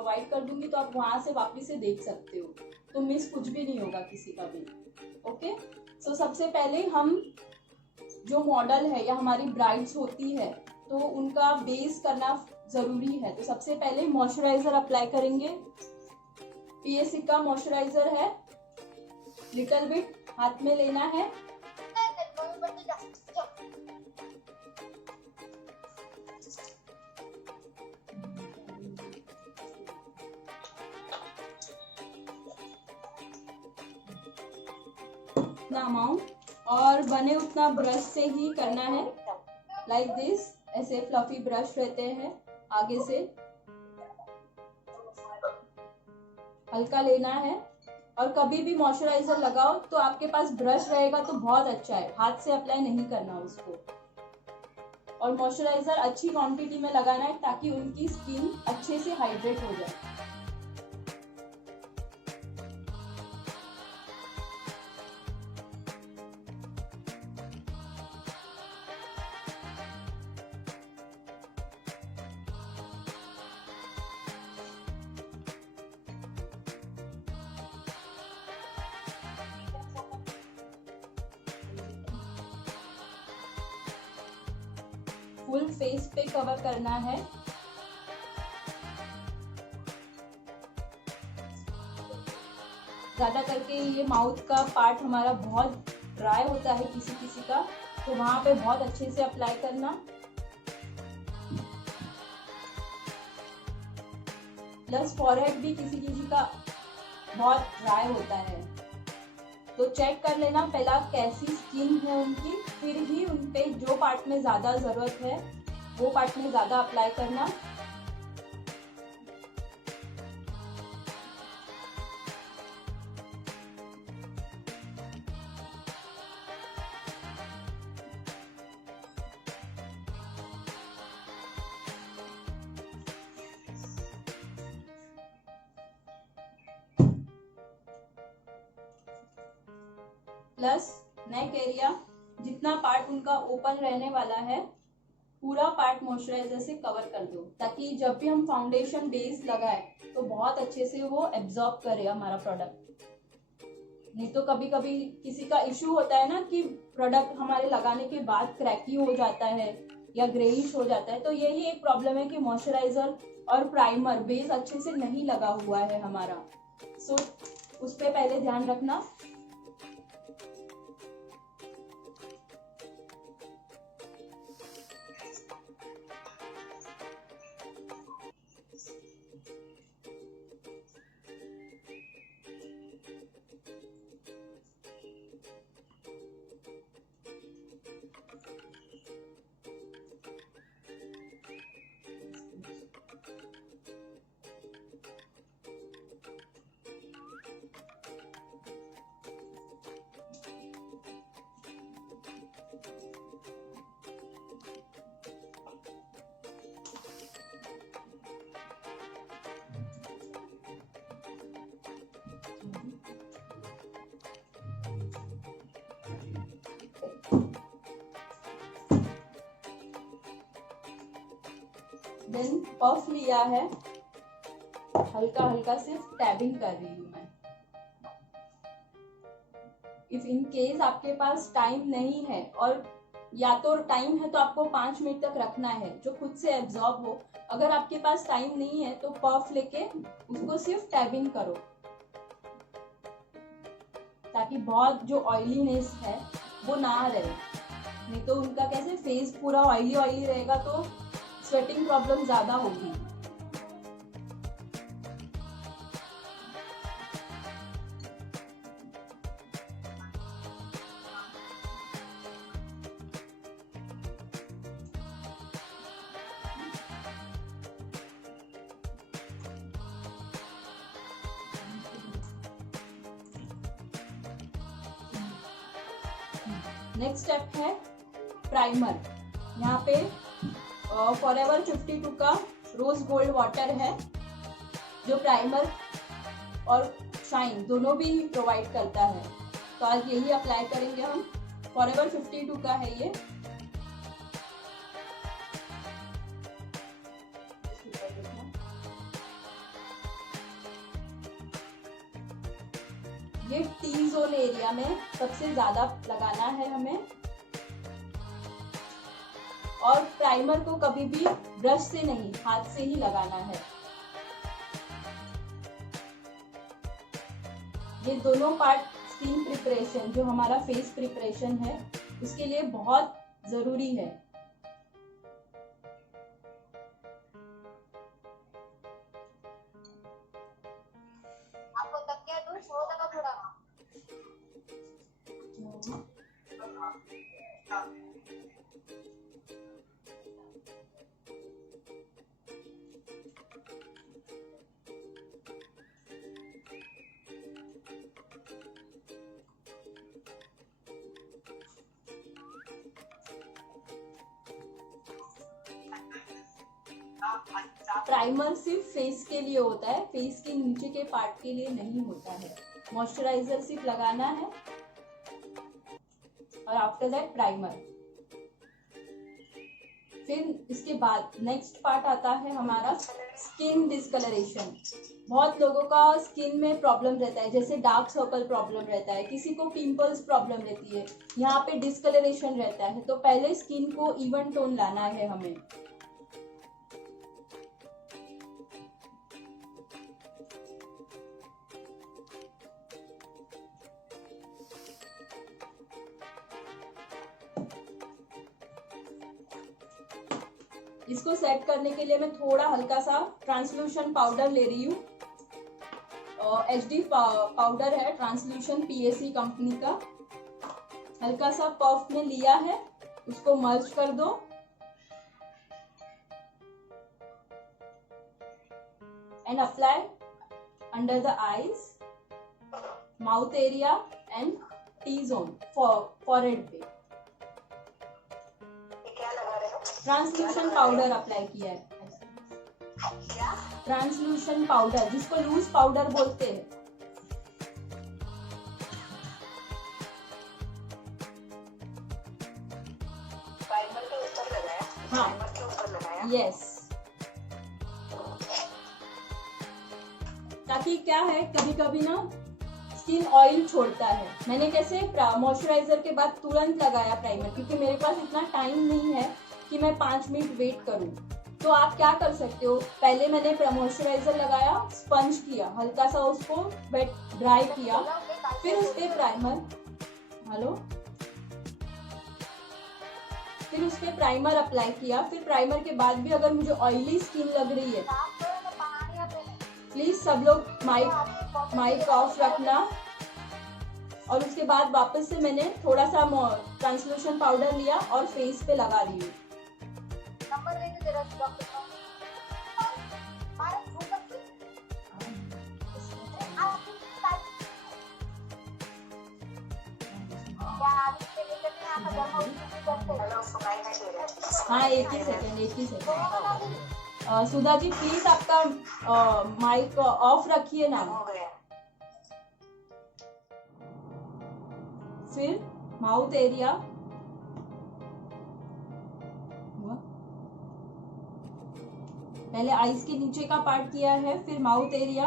Provide कर दूंगी, तो आप वहां से वापस से देख सकते हो, तो मिस कुछ भी नहीं होगा किसी का भी। ओके, सो सबसे पहले हम जो मॉडल है या हमारी ब्राइड्स होती है तो उनका बेस करना जरूरी है। तो सबसे पहले मॉइस्चराइजर अप्लाई करेंगे। पीएससी का मॉइस्चराइजर है, लिटिल बिट हाथ में लेना है। उतना अमाउंट, और बने उतना ब्रश से ही करना है, लाइक दिस। ऐसे फ्लफी ब्रश रहते हैं, आगे से हल्का लेना है। और कभी भी मॉइस्चराइजर लगाओ तो आपके पास ब्रश रहेगा तो बहुत अच्छा है, हाथ से अप्लाई नहीं करना उसको। और मॉइस्चराइजर अच्छी क्वांटिटी में लगाना है ताकि उनकी स्किन अच्छे से हाइड्रेट हो जाए। फुल फेस पे कवर करना है। ज्यादा करके ये माउथ का पार्ट हमारा बहुत ड्राई होता है किसी किसी का, तो वहां पे बहुत अच्छे से अप्लाई करना। प्लस फॉरहेड भी किसी किसी का बहुत ड्राई होता है, तो चेक कर लेना पहला कैसी स्किन है उनकी, फिर ही उनपे जो पार्ट में ज्यादा जरूरत है वो पार्ट में ज्यादा अप्लाई करना। प्लस नेक एरिया जितना पार्ट उनका ओपन रहने वाला है पूरा पार्ट मॉइस्चराइजर से कवर कर दो, ताकि जब भी हम फाउंडेशन बेस लगाए तो बहुत अच्छे से वो एब्जॉर्ब करे हमारा प्रोडक्ट। नहीं तो कभी कभी किसी का इश्यू होता है ना कि प्रोडक्ट हमारे लगाने के बाद क्रैकी हो जाता है या ग्रेइश हो जाता है, तो यही एक प्रॉब्लम है कि मॉइस्चराइजर और प्राइमर बेस अच्छे से नहीं लगा हुआ है हमारा। सो उस पर पहले ध्यान रखना। देन पफ लिया है, हल्का हल्का सिर्फ टैबिंग कर रही हूँ मैं। इफ इन केस आपके पास टाइम नहीं है, और या तो टाइम है तो आपको 5 मिनट तक रखना है जो खुद से एब्जॉर्ब हो। अगर आपके पास टाइम नहीं है तो पफ लेके उसको सिर्फ टैबिंग करो, ताकि बहुत जो ऑयलीनेस है वो ना रहे। नहीं तो उनका कैसे फेस पूरा ऑयली ऑयली रहेगा तो स्वेटिंग प्रॉब्लम ज्यादा होगी। नेक्स्ट स्टेप है प्राइमर। यहाँ पे फॉरएवर 52 का रोज गोल्ड वाटर है जो प्राइमर और शाइन दोनों भी प्रोवाइड करता है, तो आज यही अप्लाई करेंगे हम। फॉरएवर 52 का है ये। टी जोन एरिया में सबसे ज्यादा लगाना है हमें। और प्राइमर को कभी भी ब्रश से नहीं, हाथ से ही लगाना है। ये दोनों पार्ट स्किन प्रिपरेशन, जो हमारा फेस प्रिपरेशन है, उसके लिए बहुत जरूरी है। आपको तकिया दूं, सो लगा थोड़ा। प्राइमर सिर्फ फेस के लिए होता है, फेस के नीचे के पार्ट के लिए नहीं होता है। मॉइस्चराइजर सिर्फ लगाना है और आफ्टर दैट प्राइमर। फिर इसके बाद नेक्स्ट पार्ट आता है हमारा स्किन डिस्कलरेशन। बहुत लोगों का स्किन में प्रॉब्लम रहता है, जैसे डार्क सर्कल प्रॉब्लम रहता है, किसी को पिंपल्स प्रॉब्लम रहती है, यहाँ पे डिस्कलरेशन रहता है। तो पहले स्किन को इवन टोन लाना है हमें। इसको सेट करने के लिए मैं थोड़ा हल्का सा ट्रांसल्यूशन पाउडर ले रही हूँ। HD पाउडर है, ट्रांसल्यूशन PAC कंपनी का। हल्का सा पफ में लिया है, उसको मर्ज कर दो। And apply under the eyes, mouth area and T zone, forehead पे। ट्रांसल्यूशन पाउडर अप्लाई किया है। ट्रांसल्यूशन पाउडर, जिसको लूज पाउडर बोलते हैं। प्राइमर के ऊपर लगाया। हाँ, प्राइमर के ऊपर लगाया। यस। ताकि क्या है, कभी कभी ना स्किन ऑयल छोड़ता है। मैंने कैसे मॉइस्चराइजर के बाद तुरंत लगाया प्राइमर, क्योंकि मेरे पास इतना टाइम नहीं है कि मैं 5 मिनट वेट करूं। तो आप क्या कर सकते हो, पहले मैंने मॉइस्चराइजर लगाया, स्पंज किया, हल्का सा उसको वेट ड्राई किया, फिर उस पे प्राइमर, हेलो, फिर उस पे प्राइमर अप्लाई किया। फिर प्राइमर के बाद भी अगर मुझे ऑयली स्किन लग रही है, प्लीज सब लोग माइक ऑफ रखना। और उसके बाद वापस से मैंने थोड़ा सा ट्रांसल्यूशन पाउडर लिया और फेस पे लगा रही हूँ। नंबर दे दे तेरा डॉक्टर का। हाँ, एक ही सेकेंड। सुधा जी प्लीज आपका माइक ऑफ रखिए ना। फिर माउथ एरिया, पहले आईज के नीचे का पार्ट किया है, फिर माउथ एरिया।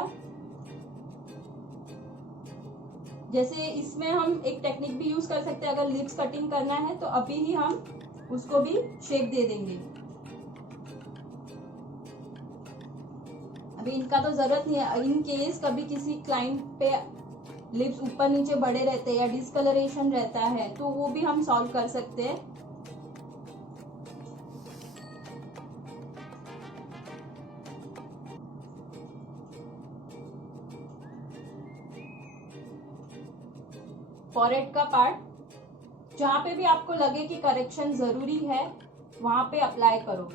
जैसे इसमें हम एक टेक्निक भी यूज कर सकते हैं, अगर लिप्स कटिंग करना है तो अभी ही हम उसको भी शेक दे देंगे। अभी इनका तो जरूरत नहीं है। इन केस कभी किसी क्लाइंट पे लिप्स ऊपर नीचे बड़े रहते हैं या डिस्कलरेशन रहता है, तो वो भी हम सॉल्व कर सकते हैं। फॉरहेड का पार्ट, जहां पे भी आपको लगे कि करेक्शन जरूरी है, वहां पे अप्लाई करो।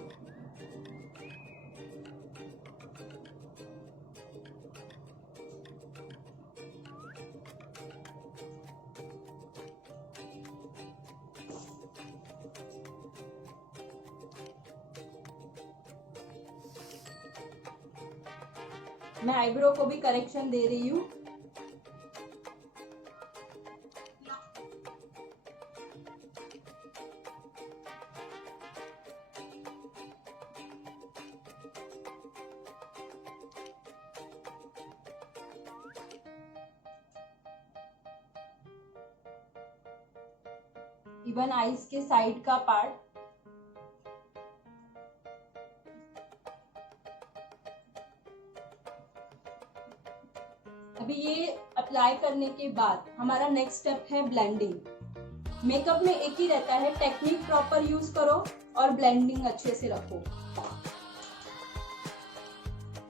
मैं आईब्रो को भी करेक्शन दे रही हूँ। इवन आईज के साइड का पार्ट। अभी ये अप्लाई करने के बाद हमारा नेक्स्ट स्टेप है ब्लेंडिंग। मेकअप में एक ही रहता है, टेक्निक प्रॉपर यूज करो और ब्लेंडिंग अच्छे से रखो।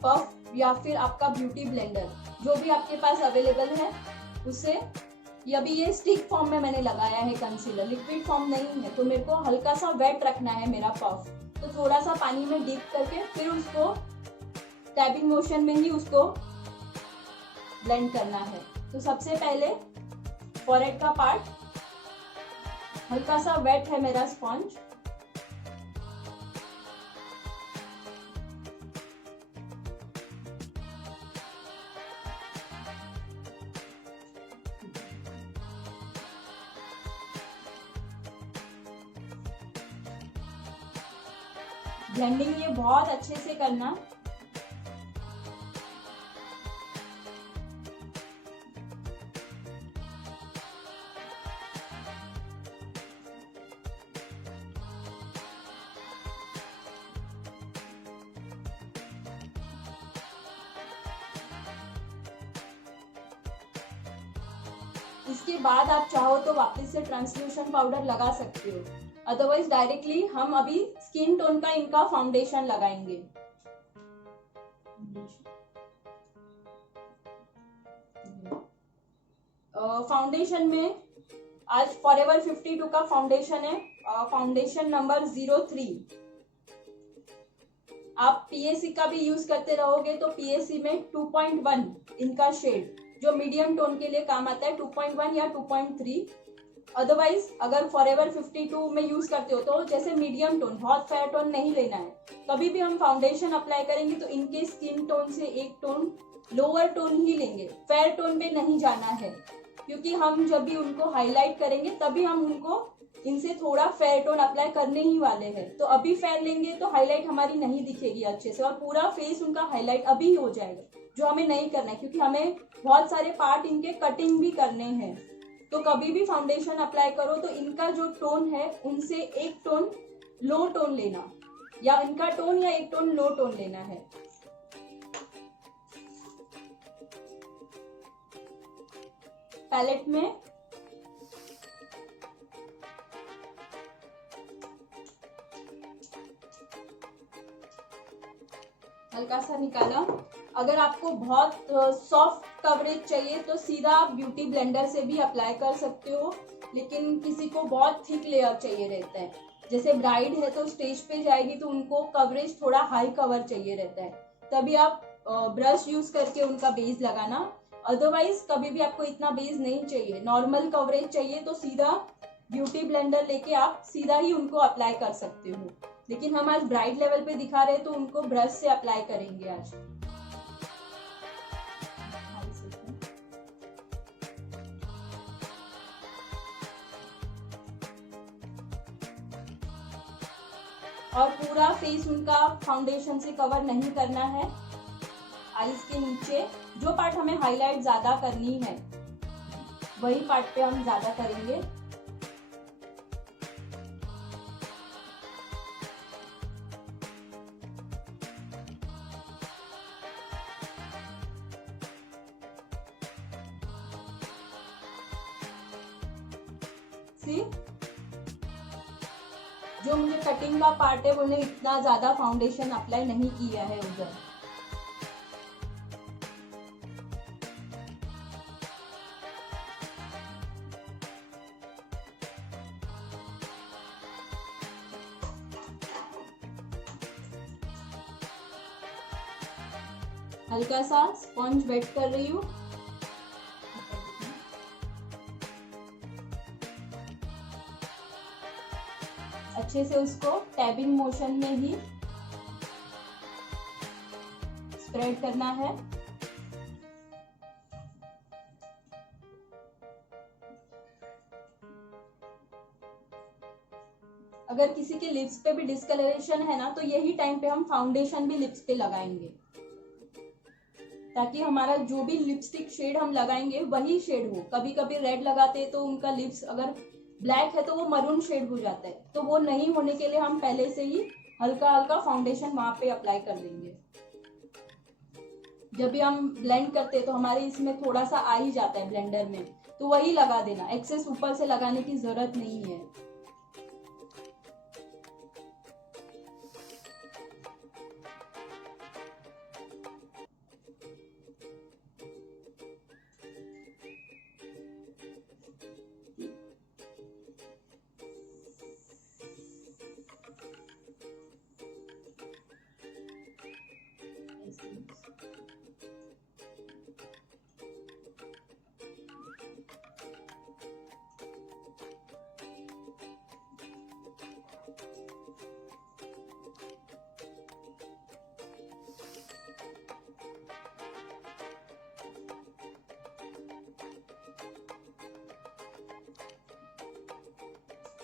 पफ या फिर आपका ब्यूटी ब्लेंडर जो भी आपके पास अवेलेबल है उससे, अभी ये स्टिक फॉर्म में मैंने लगाया है कंसीलर, लिक्विड फॉर्म नहीं है, तो मेरे को हल्का सा वेट रखना है मेरा पफ, तो थोड़ा सा पानी में डिप करके फिर उसको टैबिंग मोशन में ही उसको ब्लेंड करना है। तो सबसे पहले फॉरहेड का पार्ट, हल्का सा वेट है मेरा स्पॉन्ज, ब्लेंडिंग ये बहुत अच्छे से करना। इसके बाद आप चाहो तो वापस से ट्रांसल्यूशन पाउडर लगा सकते हो, अदरवाइज डायरेक्टली हम अभी स्किन टोन का इनका फाउंडेशन लगाएंगे। फाउंडेशन में आज फॉरएवर 52 का फाउंडेशन है, फाउंडेशन नंबर 03। आप पीएसी का भी यूज करते रहोगे तो पीएसी में 2.1 इनका शेड जो मीडियम टोन के लिए काम आता है, 2.1 या 2.3। अदरवाइज अगर फॉरएवर 52 में यूज करते हो तो जैसे मीडियम टोन, बहुत फेयर टोन नहीं लेना है। कभी भी हम फाउंडेशन अप्लाई करेंगे तो इनके स्किन टोन से एक टोन लोअर टोन ही लेंगे, फेयर टोन पे नहीं जाना है, क्योंकि हम जब भी उनको हाईलाइट करेंगे तभी हम उनको इनसे थोड़ा फेयर टोन अप्लाई करने ही वाले हैं। तो अभी फेयर लेंगे तो हाईलाइट हमारी नहीं दिखेगी अच्छे से और पूरा फेस उनका हाईलाइट अभी ही हो जाएगा, जो हमें नहीं करना है, क्योंकि हमें बहुत सारे पार्ट इनके कटिंग भी करने हैं। तो कभी भी फाउंडेशन अप्लाई करो तो इनका जो टोन है उनसे एक टोन लो टोन लेना, या इनका टोन या एक टोन लो टोन लेना है। पैलेट में हल्का सा निकाला। अगर आपको बहुत सॉफ्ट कवरेज चाहिए तो सीधा आप ब्यूटी ब्लेंडर से भी अप्लाई कर सकते हो, लेकिन किसी को बहुत थिक लेयर चाहिए रहता है, जैसे ब्राइड है तो स्टेज पे जाएगी तो उनको कवरेज थोड़ा हाई कवर चाहिए रहता है, तभी आप ब्रश यूज करके उनका बेस लगाना। अदरवाइज कभी भी आपको इतना बेस नहीं चाहिए, नॉर्मल कवरेज चाहिए तो सीधा ब्यूटी ब्लेंडर लेके आप सीधा ही उनको अप्लाई कर सकते हो। लेकिन हम आज ब्राइड लेवल पे दिखा रहे हैं तो उनको ब्रश से अप्लाई करेंगे आज। और पूरा फेस उनका फाउंडेशन से कवर नहीं करना है। आईज के नीचे जो पार्ट हमें हाईलाइट ज्यादा करनी है वही पार्ट पे हम ज्यादा करेंगे। जो मुझे कटिंग का पार्ट है उन्हें इतना ज्यादा फाउंडेशन अप्लाई नहीं किया है उधर। हल्का सा स्पंज वेट कर रही हूँ। अच्छे से उसको टैबिंग मोशन में ही स्प्रेड करना है। अगर किसी के लिप्स पे भी डिस्कलरेशन है ना तो यही टाइम पे हम फाउंडेशन भी लिप्स पे लगाएंगे, ताकि हमारा जो भी लिपस्टिक शेड हम लगाएंगे वही शेड हो। कभी कभी रेड लगाते तो उनका लिप्स अगर ब्लैक है तो वो मरून शेड हो जाता है, तो वो नहीं होने के लिए हम पहले से ही हल्का हल्का फाउंडेशन वहां पे अप्लाई कर देंगे। जब भी हम ब्लेंड करते हैं तो हमारे इसमें थोड़ा सा आ ही जाता है ब्लेंडर में, तो वही लगा देना, एक्सेस ऊपर से लगाने की जरूरत नहीं है।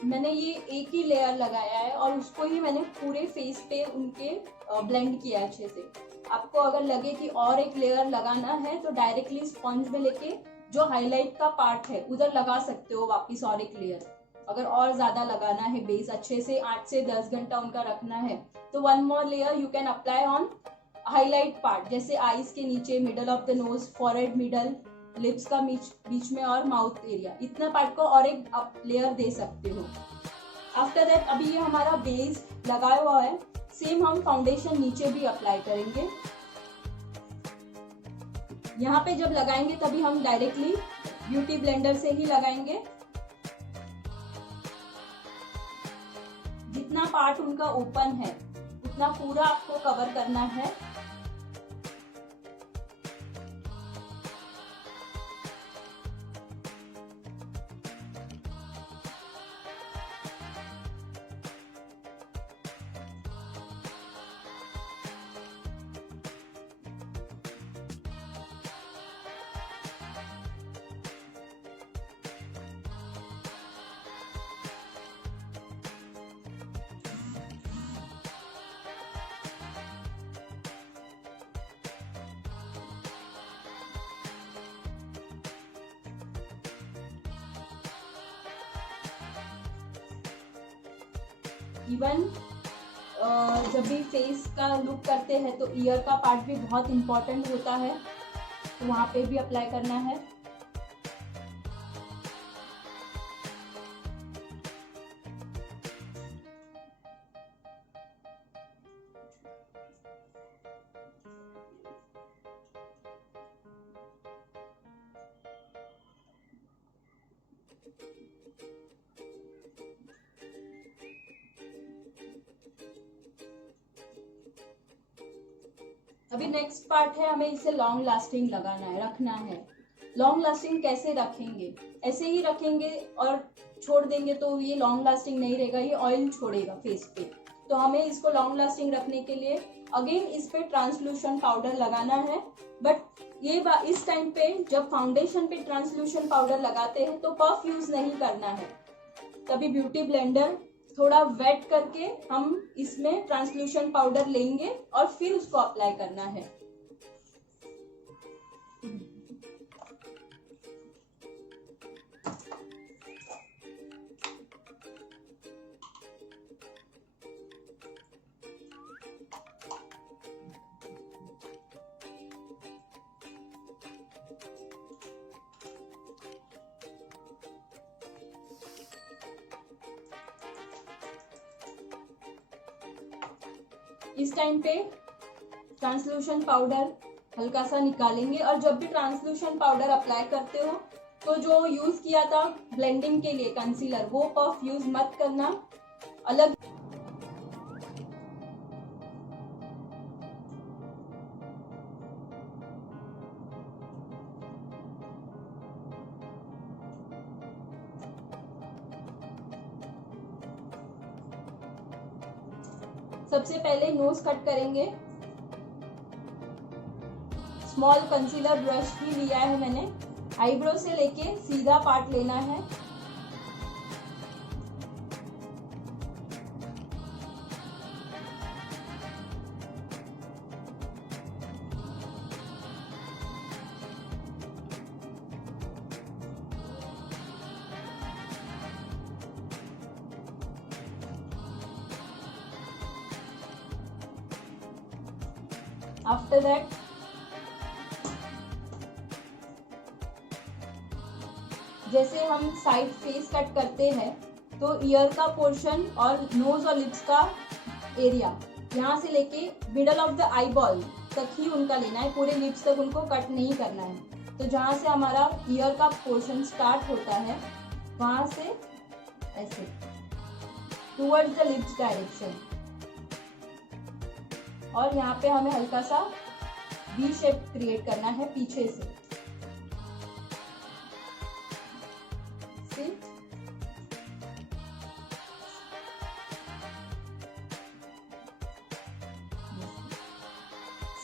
मैंने ये एक ही लेयर लगाया है और उसको ही मैंने पूरे फेस पे उनके ब्लेंड किया है अच्छे से। आपको अगर लगे कि और एक लेयर लगाना है तो डायरेक्टली स्पंज में लेके जो हाईलाइट का पार्ट है उधर लगा सकते हो वापस और एक लेयर। अगर और ज्यादा लगाना है बेस अच्छे से 8 से 10 घंटा उनका रखना है तो one more layer you can apply on highlight part, जैसे आईज के नीचे, middle of the nose, forehead middle, lips का बीच में और माउथ एरिया, इतना पार्ट को और एक आप लेयर दे सकते हो। आफ्टर दैट अभी ये हमारा बेस लगाया हुआ है, सेम हम फाउंडेशन नीचे भी अप्लाई करेंगे। यहाँ पे जब लगाएंगे तभी हम डायरेक्टली ब्यूटी ब्लेंडर से ही लगाएंगे। जितना पार्ट उनका ओपन है उतना पूरा आपको कवर करना है। इवन जब भी फेस का लुक करते हैं तो ईयर का पार्ट भी बहुत इम्पोर्टेंट होता है, तो वहाँ पे भी अप्लाई करना है। अभी नेक्स्ट पार्ट है, हमें इसे लॉन्ग लास्टिंग लगाना है, रखना है। लॉन्ग लास्टिंग कैसे रखेंगे? ऐसे ही रखेंगे और छोड़ देंगे तो ये लॉन्ग लास्टिंग नहीं रहेगा, ये ऑयल छोड़ेगा फेस पे। तो हमें इसको लॉन्ग लास्टिंग रखने के लिए अगेन इस पे ट्रांसलूशन पाउडर लगाना है। बट ये इस टाइम पे जब फाउंडेशन पे ट्रांसलूशन पाउडर लगाते हैं तो पफ यूज नहीं करना है। तभी ब्यूटी ब्लेंडर थोड़ा वेट करके हम इसमें ट्रांसलूशन पाउडर लेंगे और फिर उसको अप्लाई करना है। इस टाइम पे ट्रांसलूशन पाउडर हल्का सा निकालेंगे और जब भी ट्रांसलूशन पाउडर अप्लाई करते हो तो जो यूज किया था ब्लेंडिंग के लिए कंसीलर, वो पफ यूज मत करना, अलग। सबसे पहले नोज कट करेंगे। स्मॉल कंसीलर ब्रश ही लिया है मैंने, आईब्रो से लेके सीधा पार्ट लेना है। आफ्टर दैट जैसे हम साइड फेस कट करते हैं तो ईयर का पोर्शन और नोज और लिप्स का एरिया यहाँ से लेके middle of the eye ball तक ही उनका लेना है, पूरे लिप्स तक उनको कट नहीं करना है। तो जहाँ से हमारा ईयर का पोर्शन स्टार्ट होता है वहाँ से ऐसे टूवर्ड्स द लिप्स डायरेक्शन, और यहाँ पे हमें हल्का सा वी शेप क्रिएट करना है पीछे से।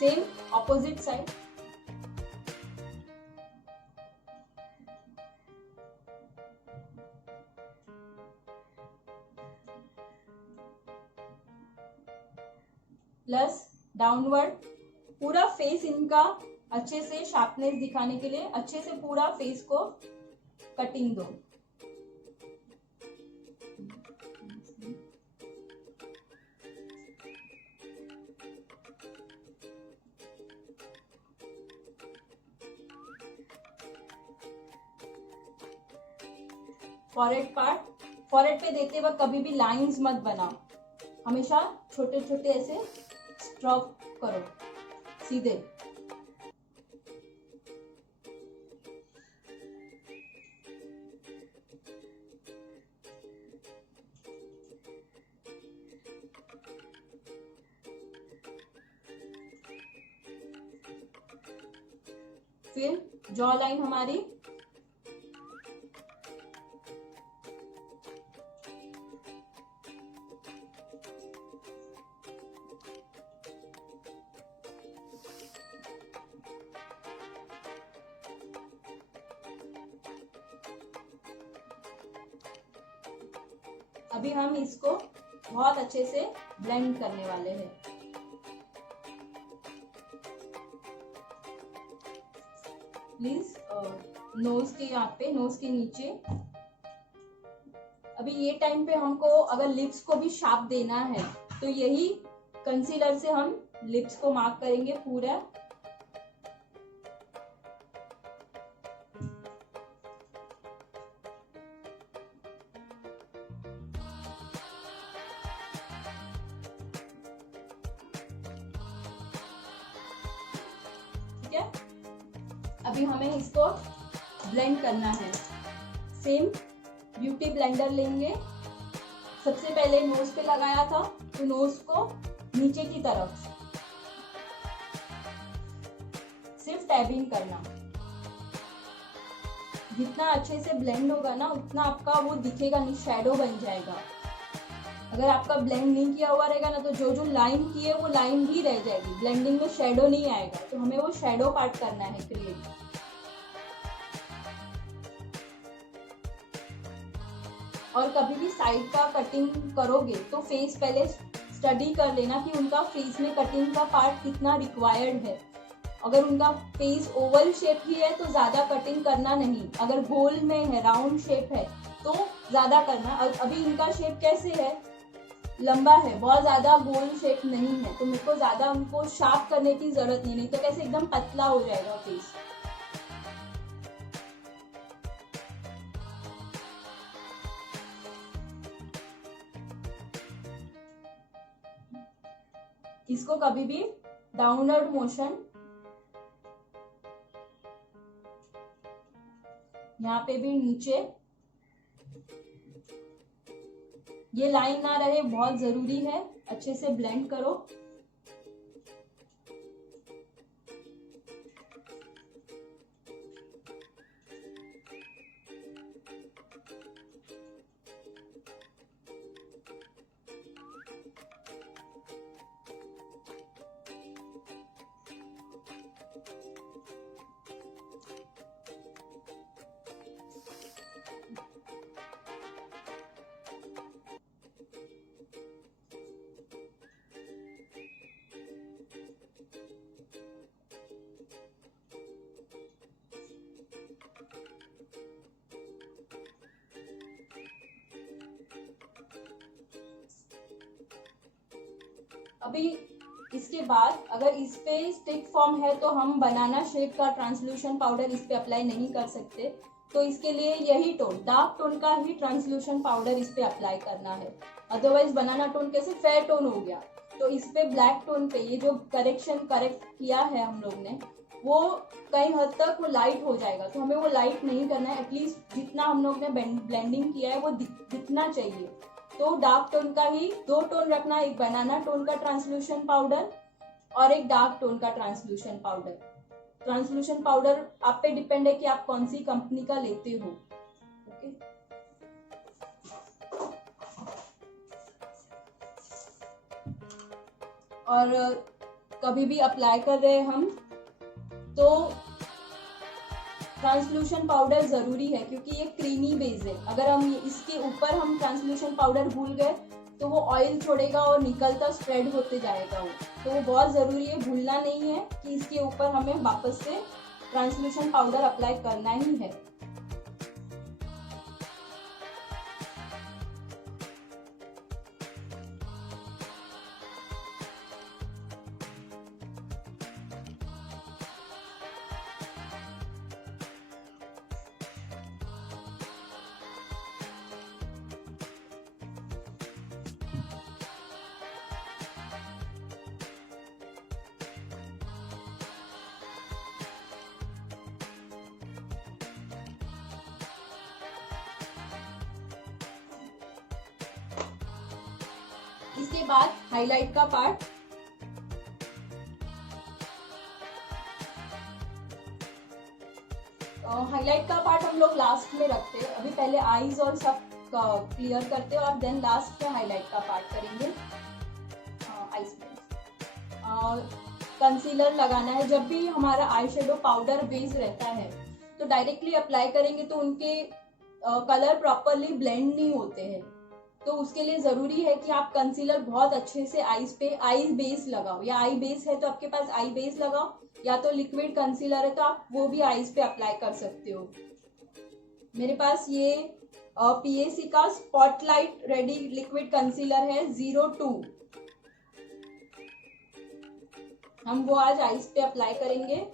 Same opposite side. Plus downward पूरा फेस इनका अच्छे से शार्पनेस दिखाने के लिए अच्छे से पूरा फेस को कटिंग दो। फॉरहेड पार्ट, फॉरहेड पे देते वक्त कभी भी लाइंस मत बनाओ, हमेशा छोटे छोटे ऐसे स्ट्रोक करो सीधे। फिर जॉ लाइन हमारी अभी हम इसको बहुत अच्छे से ब्लेंड करने वाले हैं। प्लीज नोज के यहाँ पे, नोज के नीचे। अभी ये टाइम पे हमको अगर लिप्स को भी शार्प देना है तो यही कंसीलर से हम लिप्स को मार्क करेंगे पूरा। ठीक है, अभी हमें इसको ब्लेंड करना है। सेम ब्यूटी ब्लेंडर लेंगे, सबसे पहले नोज पे लगाया था तो नोज को नीचे की तरफ सिर्फ टैबिंग करना। जितना अच्छे से ब्लेंड होगा ना उतना आपका वो दिखेगा नहीं, शैडो बन जाएगा। अगर आपका ब्लेंड नहीं किया हुआ रहेगा ना तो जो जो लाइन की है वो लाइन ही रह जाएगी, ब्लेंडिंग में शैडो नहीं आएगा। तो हमें वो शैडो पार्ट करना है क्रिएट। और कभी भी साइड का कटिंग करोगे तो फेस पहले स्टडी कर लेना कि उनका फेस में कटिंग का पार्ट कितना रिक्वायर्ड है। अगर उनका फेस ओवल शेप ही है तो ज्यादा कटिंग करना नहीं, अगर गोल में है, राउंड शेप है तो ज्यादा करना। अभी इनका शेप कैसे है, लंबा है, बहुत ज्यादा गोल शेप नहीं है, तो मेरे को ज्यादा उनको शार्प करने की जरूरत नहीं तो कैसे एकदम पतला हो जाएगा फेस। इसको कभी भी डाउनवर्ड मोशन, यहाँ पे भी नीचे, ये लाइन ना रहे बहुत जरूरी है। अच्छे से ब्लेंड करो। अभी इसके बाद अगर इस पे स्टिक फॉर्म है तो हम बनाना शेड का ट्रांसल्यूशन पाउडर इस पे अप्लाई नहीं कर सकते, तो इसके लिए यही टोन, डार्क टोन का ही ट्रांसल्यूशन पाउडर इस पे अप्लाई करना है। अदरवाइज बनाना टोन कैसे फेयर टोन हो गया, तो इस पे ब्लैक टोन पे ये जो करेक्ट किया है हम लोग ने, वो कई हद तक वो लाइट हो जाएगा, तो हमें वो लाइट नहीं करना है। एटलीस्ट जितना हम लोग ने ब्लेंडिंग किया है वो दिखना चाहिए। तो डार्क टोन का ही 2 टोन रखना, एक बनाना टोन का ट्रांसल्यूशन पाउडर और एक डार्क टोन का ट्रांसल्यूशन पाउडर। ट्रांसल्यूशन पाउडर आप पे डिपेंड है कि आप कौन सी कंपनी का लेते हो। ओके, और कभी भी अप्लाई कर रहे हैं हम तो ट्रांसल्यूशन पाउडर जरूरी है, क्योंकि ये क्रीमी बेस है। अगर हम इसके ऊपर हम ट्रांसल्यूशन पाउडर भूल गए तो वो ऑयल छोड़ेगा और निकलता स्प्रेड होते जाएगा वो, तो वो बहुत जरूरी है, भूलना नहीं है कि इसके ऊपर हमें वापस से ट्रांसल्यूशन पाउडर अप्लाई करना ही है। इसके बाद हाईलाइट का पार्ट, हाईलाइट का पार्ट हम लोग लास्ट में रखते हैं। अभी पहले आईज और सब क्लियर करते हैं और देन लास्ट में हाईलाइट का पार्ट करेंगे। आईज में कंसीलर लगाना है। जब भी हमारा आई शेडो पाउडर बेस रहता है तो डायरेक्टली अप्लाई करेंगे तो उनके कलर प्रॉपरली ब्लेंड नहीं होते हैं, तो उसके लिए जरूरी है कि आप कंसीलर बहुत अच्छे से आईज पे आई बेस लगाओ, या आई बेस है तो आपके पास आई बेस लगाओ, या तो लिक्विड कंसीलर है तो आप वो भी आईज पे अप्लाई कर सकते हो। मेरे पास ये पीएसी का स्पॉटलाइट रेडी लिक्विड कंसीलर है 02, हम वो आज आईज पे अप्लाई करेंगे।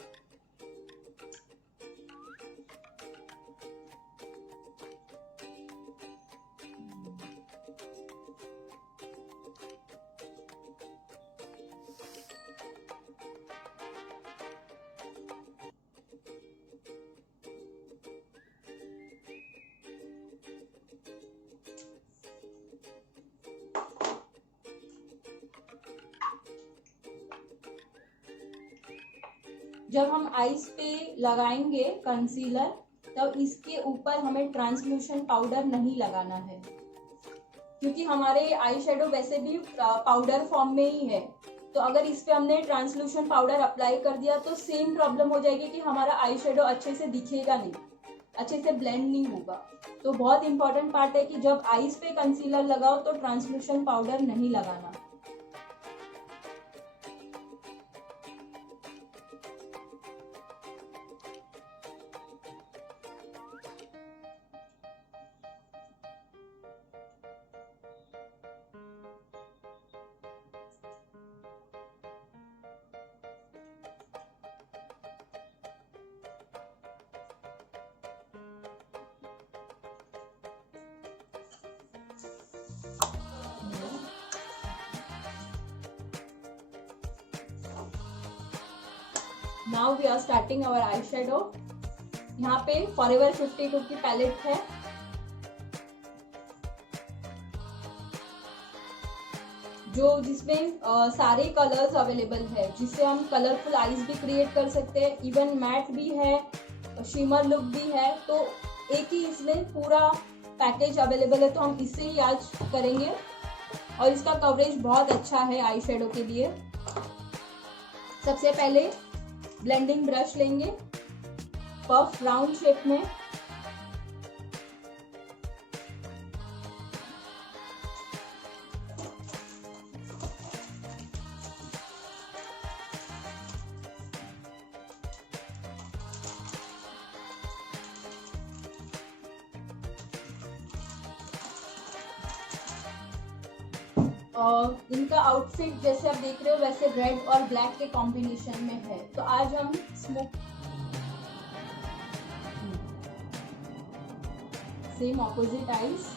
जब हम आईज पे लगाएंगे कंसीलर तब इसके ऊपर हमें ट्रांसल्यूशन पाउडर नहीं लगाना है, क्योंकि हमारे आई शेडो वैसे भी पाउडर फॉर्म में ही है। तो अगर इस पे हमने ट्रांसल्यूशन पाउडर अप्लाई कर दिया तो सेम प्रॉब्लम हो जाएगी कि हमारा आई शेडो अच्छे से दिखेगा नहीं, अच्छे से ब्लेंड नहीं होगा। तो बहुत इंपॉर्टेंट पार्ट है कि जब आईज पे कंसीलर लगाओ तो ट्रांसल्यूशन पाउडर नहीं लगाना। Now we are starting our eyeshadow। यहाँ पे Forever 52 की पैलेट है। जिसमें सारे कलर्स अवेलेबल है, जिससे हम कलरफुल आईज भी क्रिएट कर सकते हैं, इवन मैट भी है, शिमर लुक भी है। तो एक ही इसमें पूरा पैकेज अवेलेबल है, तो हम इससे ही आज करेंगे और इसका कवरेज बहुत अच्छा है आई शेडो के लिए। सबसे पहले ब्लेंडिंग ब्रश लेंगे पफ राउंड शेप में, और इनका आउटफिट जैसे आप देख रहे हो वैसे रेड और ब्लैक के कॉम्बिनेशन में है। तो आज हम smoke same opposite eyes.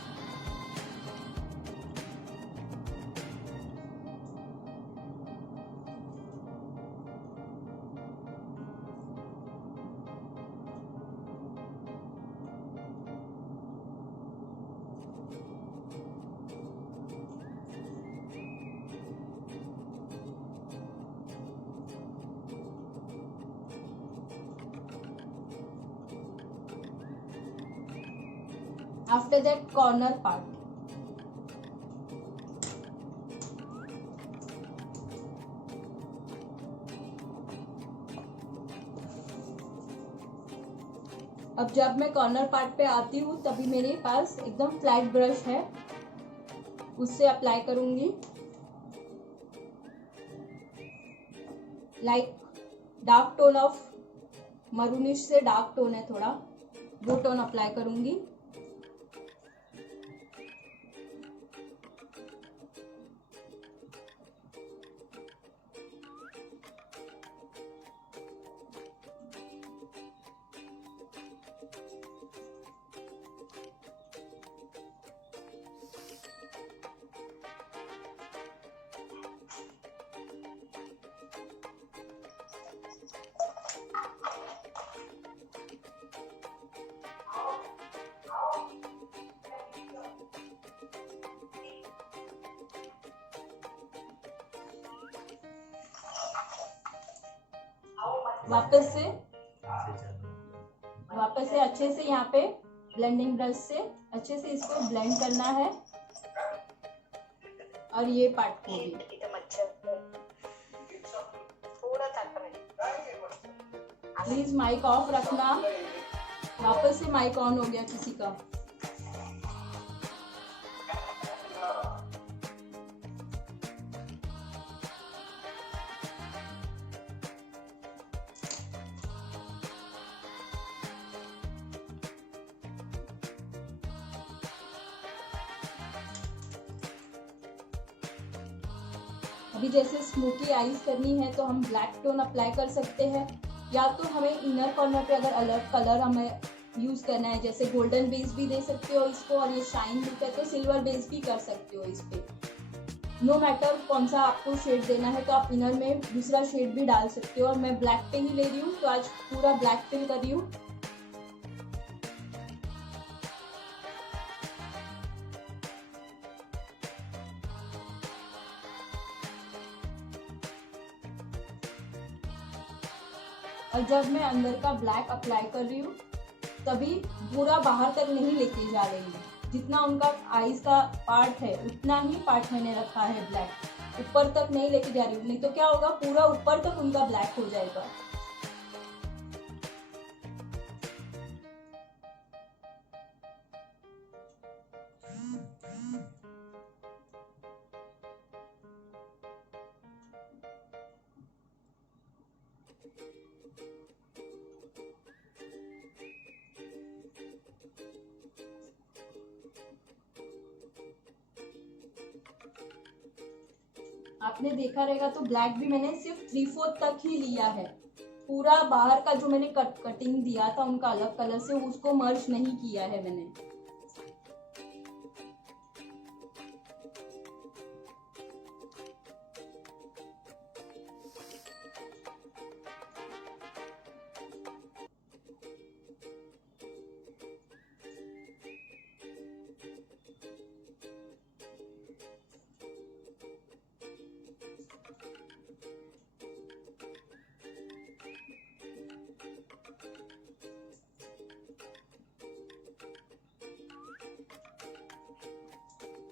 After that, corner part. अब जब मैं कॉर्नर पार्ट पे आती हूँ तभी मेरे पास एकदम फ्लैट ब्रश है, उससे अप्लाई करूंगी। Like dark tone of maroonish से डार्क टोन है थोड़ा, वो टोन अप्लाई करूंगी। वापस से अच्छे से यहाँ पे ब्लेंडिंग ब्रश से अच्छे से इसको ब्लेंड करना है। और ये पार्ट को भी प्लीज माइक ऑफ रखना। वापस से माइक ऑन हो गया किसी का। अभी जैसे स्मोकी आईज करनी है तो हम ब्लैक टोन अप्लाई कर सकते हैं, या तो हमें इनर कॉर्नर पे अगर अलग कलर हमें यूज करना है, जैसे गोल्डन बेस भी दे सकते हो इसको, और ये शाइन लुक है तो सिल्वर बेस भी कर सकते हो इस पे। नो मैटर कौन सा आपको शेड देना है तो आप इनर में दूसरा शेड भी डाल सकते हो। और मैं ब्लैक पे ही ले रही हूँ तो आज पूरा ब्लैक फिल कर रही हूँ। और जब मैं अंदर का ब्लैक अप्लाई कर रही हूँ तभी पूरा बाहर तक नहीं लेके जा रही हूँ। जितना उनका आईज का पार्ट है उतना ही पार्ट मैंने रखा है ब्लैक, ऊपर तक नहीं लेके जा रही हूँ, नहीं तो क्या होगा पूरा ऊपर तक उनका ब्लैक हो जाएगा। आपने देखा रहेगा तो ब्लैक भी मैंने सिर्फ 3/4 तक ही लिया है। पूरा बाहर का जो मैंने कटिंग दिया था उनका अलग कलर से, उसको मर्ज नहीं किया है मैंने।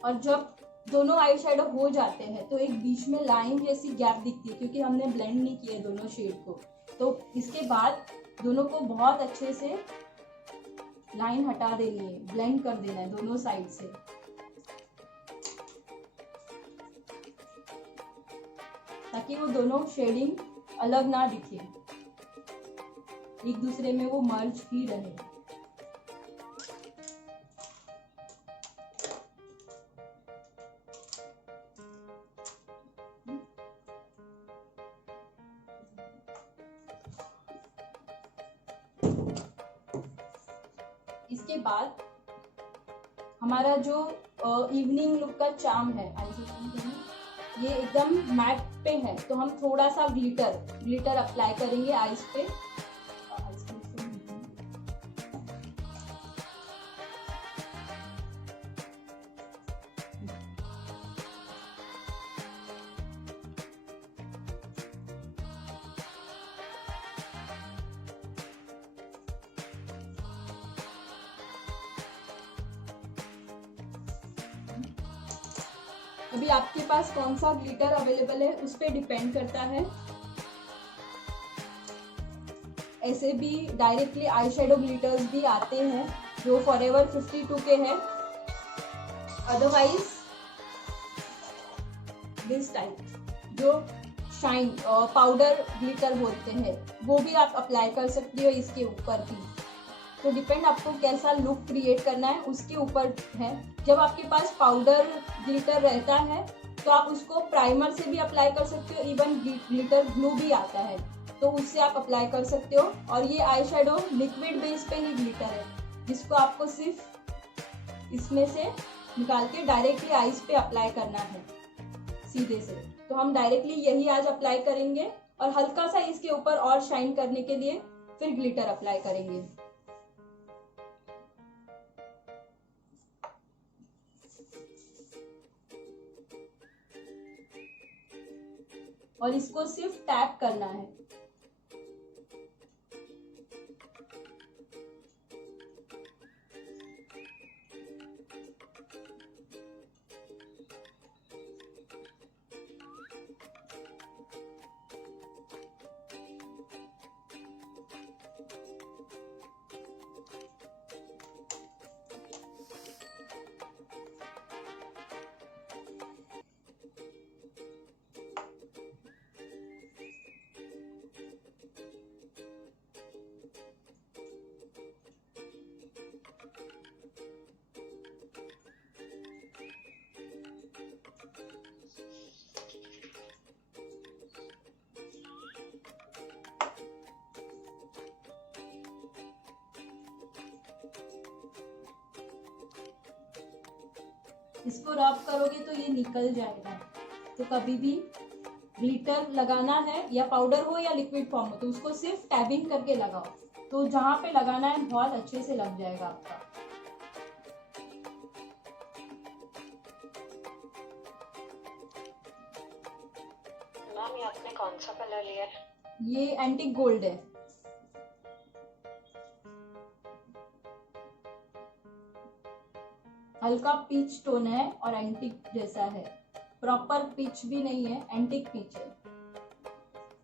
और जब दोनों आई शेडो हो जाते हैं तो एक बीच में लाइन जैसी गैप दिखती है, क्योंकि हमने ब्लेंड नहीं किया दोनों शेड को। तो इसके बाद दोनों को बहुत अच्छे से लाइन हटा देनी है, ब्लेंड कर देना है दोनों साइड से, ताकि वो दोनों शेडिंग अलग ना दिखे, एक दूसरे में वो मर्ज ही रहे। उसके बाद हमारा जो इवनिंग लुक का चार्म है, ये एकदम मैट पे है, तो हम थोड़ा सा ग्लिटर अप्लाई करेंगे आईज पे। अभी आपके पास कौन सा ग्लिटर अवेलेबल है उस पे डिपेंड करता है। ऐसे भी डायरेक्टली आई शेडो ग्लिटर्स भी आते हैं जो फॉरएवर 52 के हैं। अदरवाइज दिस टाइप जो शाइन पाउडर ग्लिटर बोलते हैं वो भी आप अप्लाई कर सकती हो इसके ऊपर भी। तो डिपेंड आपको कैसा लुक क्रिएट करना है उसके ऊपर है। जब आपके पास पाउडर ग्लिटर रहता है तो आप उसको प्राइमर से भी अप्लाई कर सकते हो, इवन ग्लिटर ग्लू भी आता है तो उससे आप अप्लाई कर सकते हो। और ये आई शेडो लिक्विड बेस पे ही ग्लिटर है जिसको आपको सिर्फ इसमें से निकाल के डायरेक्टली आईज पे अप्लाई करना है सीधे से। तो हम डायरेक्टली यही आज अप्लाई करेंगे और हल्का सा इसके ऊपर और शाइन करने के लिए फिर ग्लिटर अप्लाई करेंगे। और इसको सिर्फ टैप करना है। इसको रब करोगे तो ये निकल जाएगा। तो कभी भी ग्लिटर लगाना है या पाउडर हो या लिक्विड फॉर्म हो तो उसको सिर्फ टैबिंग करके लगाओ, तो जहां पे लगाना है बहुत अच्छे से लग जाएगा आपका। मैम ये आपने कौन सा कलर लिया है? ये एंटिक गोल्ड है। हल्का पीच टोन है और एंटिक जैसा है, प्रॉपर पीच भी नहीं है, एंटिक पीच है।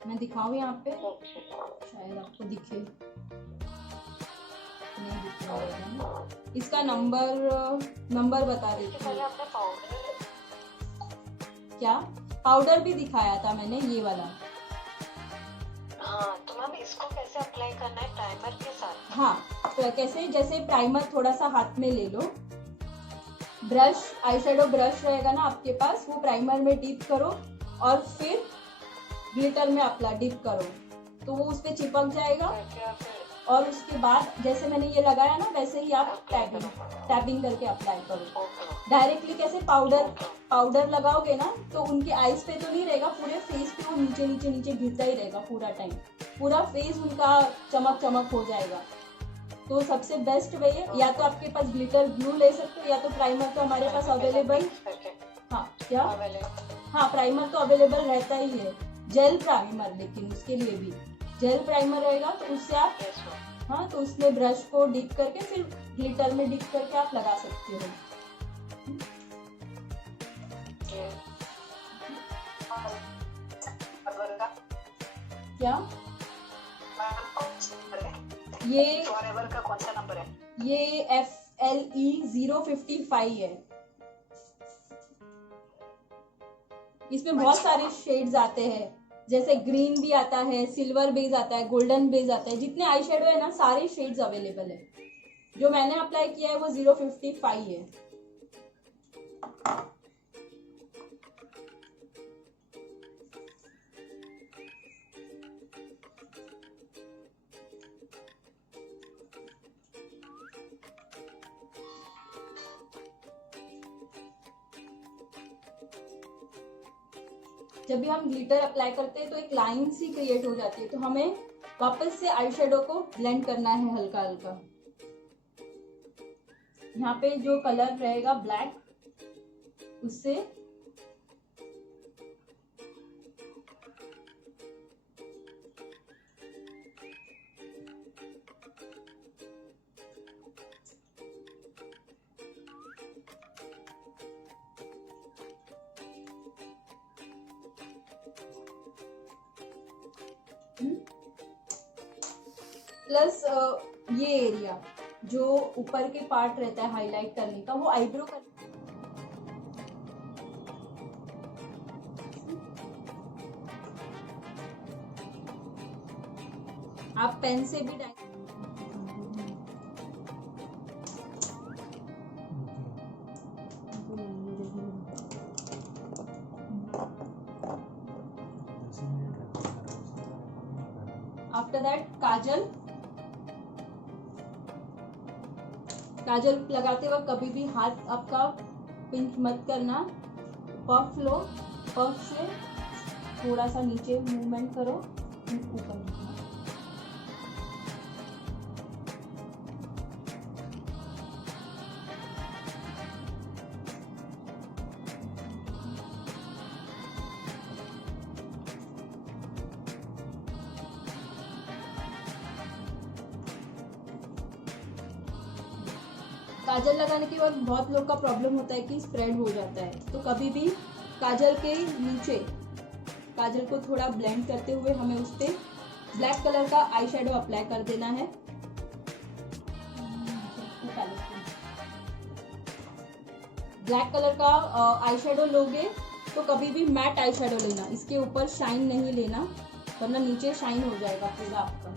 मैं दिखाऊं यहाँ पे, शायद आपको दिखे, नहीं दिख रहा होगा। इसका नंबर बता देती हूँ। आपने पाउडर क्या पाउडर भी दिखाया था मैंने, ये वाला। हाँ तो मैम इसको कैसे अप्लाई करना है प्राइमर के साथ? हाँ तो कैसे, जैसे प्राइमर थोड़ा सा हाथ में ले लो, ब्रश आई शेडो ब्रश रहेगा ना आपके पास, वो प्राइमर में डिप करो और फिर ग्लिटर में अप्लाई डिप करो तो वो उस पर चिपक जाएगा। और उसके बाद जैसे मैंने ये लगाया ना वैसे ही आप टैपिंग करके अप्लाई करो। डायरेक्टली कैसे पाउडर लगाओगे ना तो उनके आईज पे तो नहीं रहेगा, पूरे फेस पे वो नीचे नीचे नीचे गिरता ही रहेगा पूरा टाइम, पूरा फेस उनका चमक हो जाएगा। तो सबसे बेस्ट वे है, या तो आपके पास ग्लिटर ग्लू ले सकते हो या तो प्राइमर तो हमारे पास अवेलेबल। हाँ क्या, हाँ प्राइमर तो अवेलेबल रहता ही है, जेल प्राइमर, लेकिन उसके लिए भी जेल प्राइमर रहेगा तो उससे आप हाँ तो उसमें ब्रश को डिप करके फिर ग्लिटर में डिप करके आप लगा सकते हो। क्या ये फॉरएवर का कौन सा नंबर है? ये FLE 055 है। इसमें बहुत सारे शेड्स आते हैं, जैसे ग्रीन भी आता है, सिल्वर बेस आता है, गोल्डन बेस आता है। जितने आई शेडो है ना सारे शेड्स अवेलेबल है। जो मैंने अप्लाई किया है वो 055 है। जब भी हम ग्लिटर अप्लाई करते हैं तो एक लाइन सी क्रिएट हो जाती है, तो हमें वापस से आई शेडो को ब्लेंड करना है हल्का हल्का। यहाँ पे जो कलर रहेगा ब्लैक, उससे प्लस ये एरिया जो ऊपर के पार्ट रहता है हाईलाइट करने का, वो आईब्रो कर आप पेन से भी आफ्टर दैट काजल लगाते वक्त कभी भी हाथ आपका पिंच मत करना। पफ लो, पफ से थोड़ा सा नीचे मूवमेंट करो, ऊपर काजल लगाने के बाद बहुत लोग का प्रॉब्लम होता है कि स्प्रेड हो जाता है, तो कभी भी काजल के नीचे काजल को थोड़ा ब्लेंड करते हुए हमें उस पे ब्लैक कलर का आई शेडो अप्लाई कर देना है। ब्लैक कलर का आई शेडो लोगे तो कभी भी मैट आई शेडो लेना, इसके ऊपर शाइन नहीं लेना, वरना नीचे शाइन हो जाएगा पूरा आपका।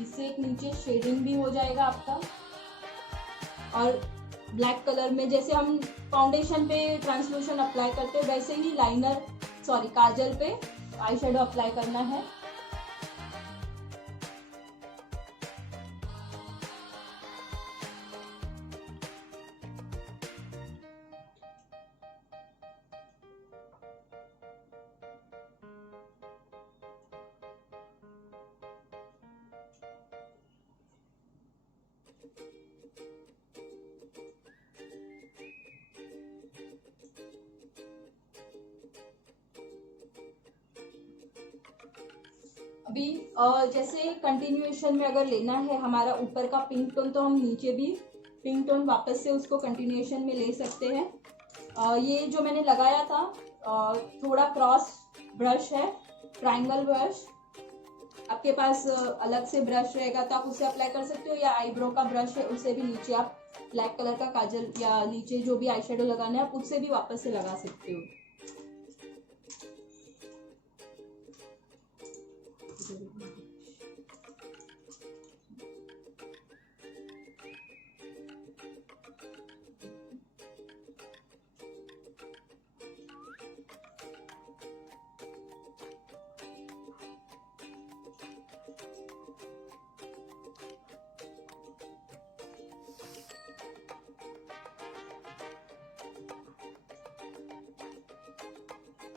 इससे एक नीचे शेडिंग भी हो जाएगा आपका। और ब्लैक कलर में जैसे हम फाउंडेशन पे ट्रांसलूशन अप्लाई करते हैं, वैसे ही काजल पे आई शेडो अप्लाई करना है। अभी जैसे कंटिन्यूएशन में अगर लेना है हमारा ऊपर का पिंक टोन, तो हम नीचे भी पिंक टोन वापस से उसको कंटिन्यूएशन में ले सकते हैं। ये जो मैंने लगाया था थोड़ा क्रॉस ब्रश है, ट्रायंगल ब्रश। आपके पास अलग से ब्रश रहेगा तो आप उससे अप्लाई कर सकते हो, या आईब्रो का ब्रश है उससे भी नीचे आप ब्लैक कलर का काजल या नीचे जो भी आई शेडो लगाना है आप उससे भी वापस से लगा सकते हो।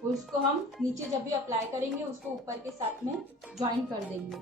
उसको हम नीचे जब भी अप्लाई करेंगे उसको ऊपर के साथ में ज्वाइन कर देंगे।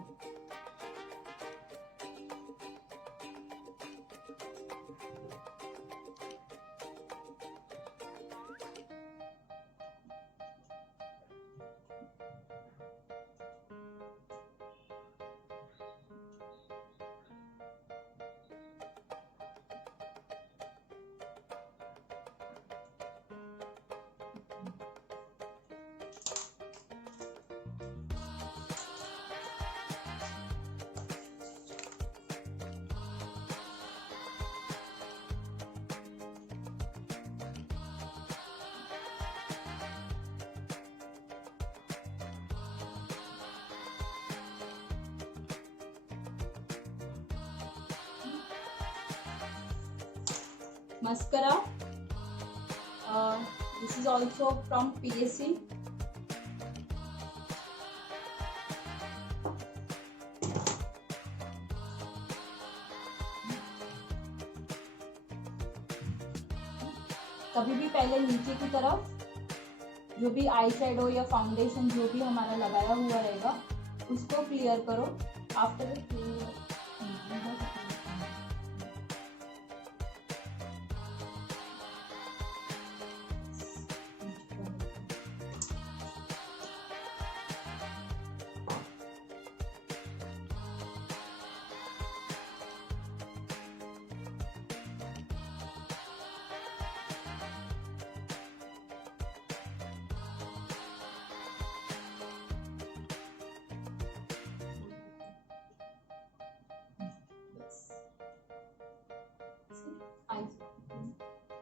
Mascara, this is also from PSC. कभी भी पहले नीचे की तरफ जो भी आई शेडो या फाउंडेशन जो भी हमारा लगाया हुआ रहेगा उसको क्लियर करो। आफ्टर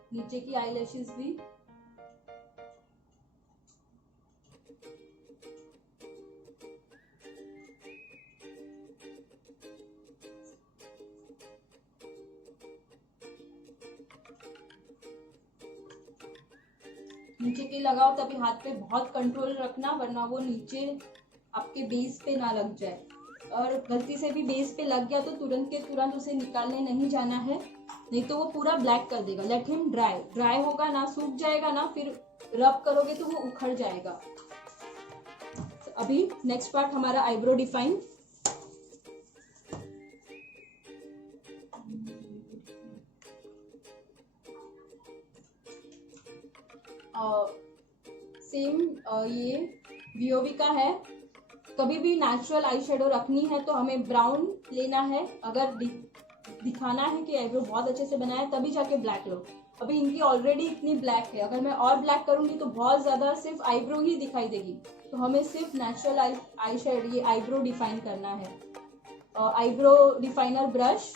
नीचे की आईलैशेस भी नीचे की लगाओ, तभी हाथ पे बहुत कंट्रोल रखना वरना वो नीचे आपके बेस पे ना लग जाए। और गलती से भी बेस पे लग गया तो तुरंत के तुरंत उसे निकालने नहीं जाना है, नहीं तो वो पूरा ब्लैक कर देगा। लेट हिम ड्राई, ड्राई होगा ना, सूख जाएगा ना, फिर रब करोगे तो वो उखड़ जाएगा। अभी नेक्स्ट पार्ट हमारा आईब्रो डिफाइन। सेम ये वीओवी का है। कभी भी नेचुरल आई शेडो रखनी है तो हमें ब्राउन लेना है। अगर दिखाना है कि आईब्रो बहुत अच्छे से बनाया तभी जाके ब्लैक लो। अभी इनकी ऑलरेडी इतनी ब्लैक है, अगर मैं और ब्लैक करूंगी तो बहुत ज़्यादा सिर्फ आईब्रो ही दिखाई देगी। तो हमें सिर्फ नेचुरल आई शेड ये आईब्रो डिफाइन करना है। आईब्रो डिफाइनर ब्रश,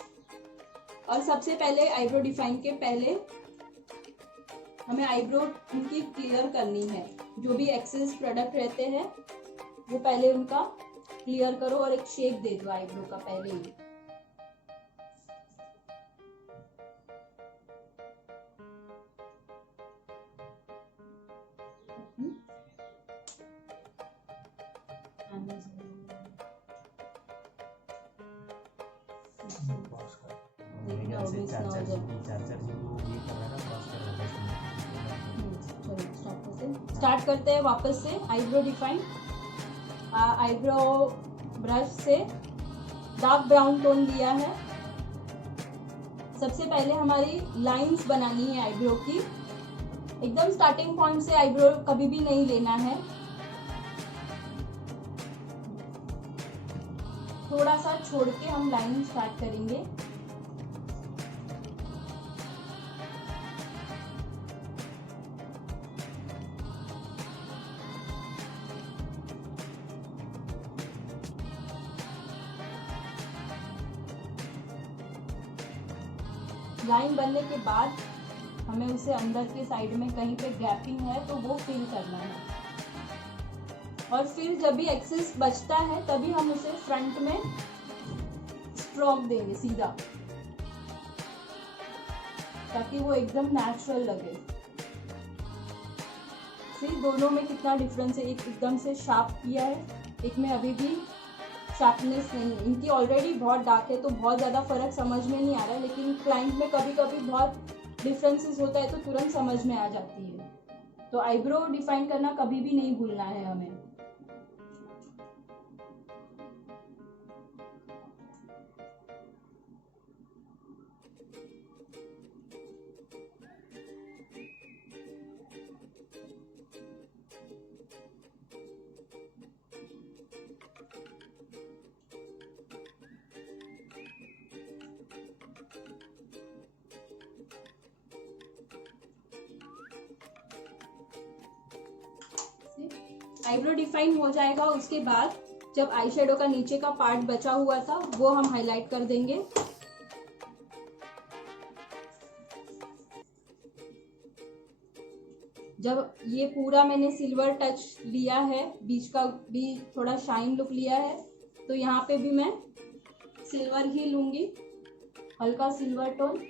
और सबसे पहले आईब्रो डिफाइन के पहले हमें आईब्रो उनकी क्लियर करनी है। जो भी एक्सेस प्रोडक्ट रहते हैं वो पहले उनका क्लियर करो और एक शेप दे दो आईब्रो का पहले ही। स्टार्ट करते हैं वापस से आईब्रो डिफाइन। आईब्रो ब्रश से डार्क ब्राउन टोन लिया है। सबसे पहले हमारी लाइंस बनानी है आईब्रो की। एकदम स्टार्टिंग पॉइंट से आईब्रो कभी भी नहीं लेना है, थोड़ा सा छोड़ के हम लाइन स्टार्ट करेंगे। लाइन बनने के बाद हमें उसे अंदर के साइड में कहीं पे गैपिंग है तो वो फिल करना है। और फिर जब भी एक्सेस बचता है तभी हम उसे फ्रंट में स्ट्रोक देंगे सीधा, ताकि वो एकदम नेचुरल लगे। सी दोनों में कितना डिफरेंस है, एक एकदम से शार्प किया है, एक में अभी भी शार्पनेस नहीं है। इनकी ऑलरेडी बहुत डार्क है तो बहुत ज़्यादा फर्क समझ में नहीं आ रहा है, लेकिन क्लाइंट में कभी कभी बहुत डिफरेंसेस होता है तो तुरंत समझ में आ जाती है। तो आईब्रो डिफाइन करना कभी भी नहीं भूलना है हमें। आईब्रो डिफाइन हो जाएगा। उसके बाद जब आई शेडो का नीचे का पार्ट बचा हुआ था वो हम हाईलाइट कर देंगे। जब ये पूरा मैंने सिल्वर टच लिया है, बीच का भी थोड़ा शाइन लुक लिया है, तो यहाँ पे भी मैं सिल्वर ही लूंगी, हल्का सिल्वर टोन।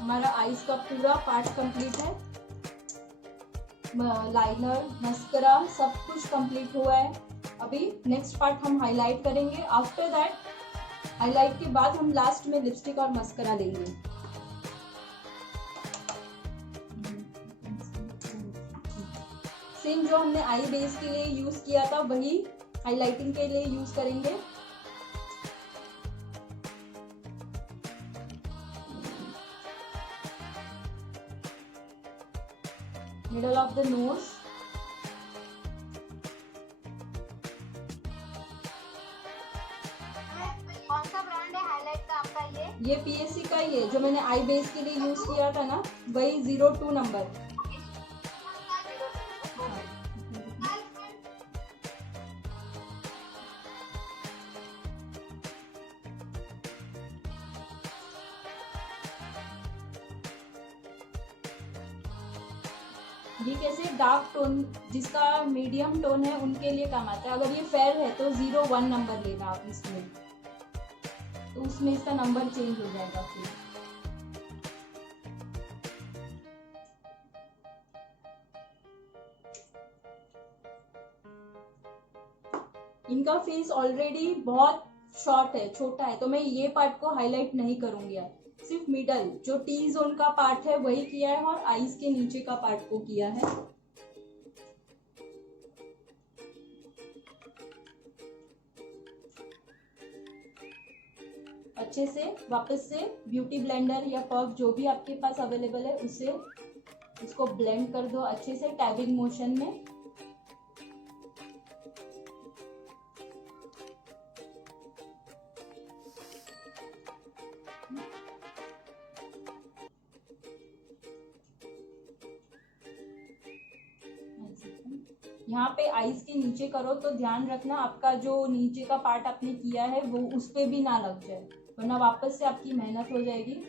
हमारा आईज का पूरा पार्ट कंप्लीट है। लाइनर, मस्करा सब कुछ कंप्लीट हुआ है। अभी नेक्स्ट पार्ट हम हाईलाइट करेंगे। आफ्टर दैट हाईलाइट के बाद हम लास्ट में लिपस्टिक और मस्करा लेंगे। सेम जो हमने आई बेस के लिए यूज किया था वही हाईलाइटिंग के लिए यूज करेंगे। मिडल ऑफ द नोज, कौन सा ब्रांड है हाईलाइट का आपका? ये पीएससी का ही है जो मैंने आई बेस के लिए यूज किया था ना, वही 02 नंबर। ये कैसे डार्क टोन जिसका मीडियम टोन है उनके लिए काम आता है। अगर ये फेयर है तो 01 नंबर लेना आप इसमें, तो उसमें इसका नंबर चेंज हो जाएगा फिर। इनका फेस ऑलरेडी बहुत शॉर्ट है, छोटा है, तो मैं ये पार्ट को हाईलाइट नहीं करूंगी यार। सिर्फ मिडल जो टी जोन का पार्ट है वही किया है और आईज के नीचे का पार्ट को किया है। अच्छे से वापस से ब्यूटी ब्लेंडर या पर्क जो भी आपके पास अवेलेबल है उससे इसको ब्लेंड कर दो अच्छे से टैबिंग मोशन में। यहाँ पे आईज के नीचे करो तो ध्यान रखना आपका जो नीचे का पार्ट आपने किया है वो उस पे भी ना लग जाए, वरना वापस से आपकी मेहनत हो जाएगी।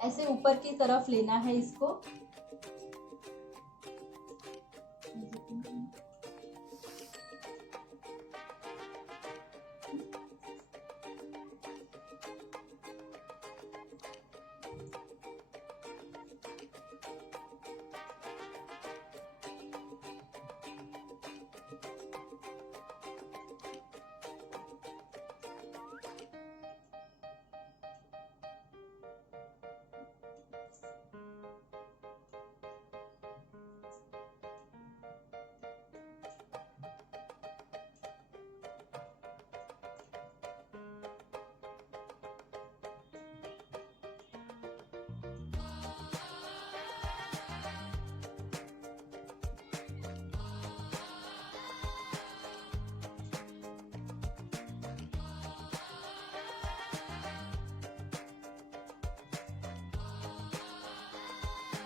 ऐसे ऊपर की तरफ लेना है इसको।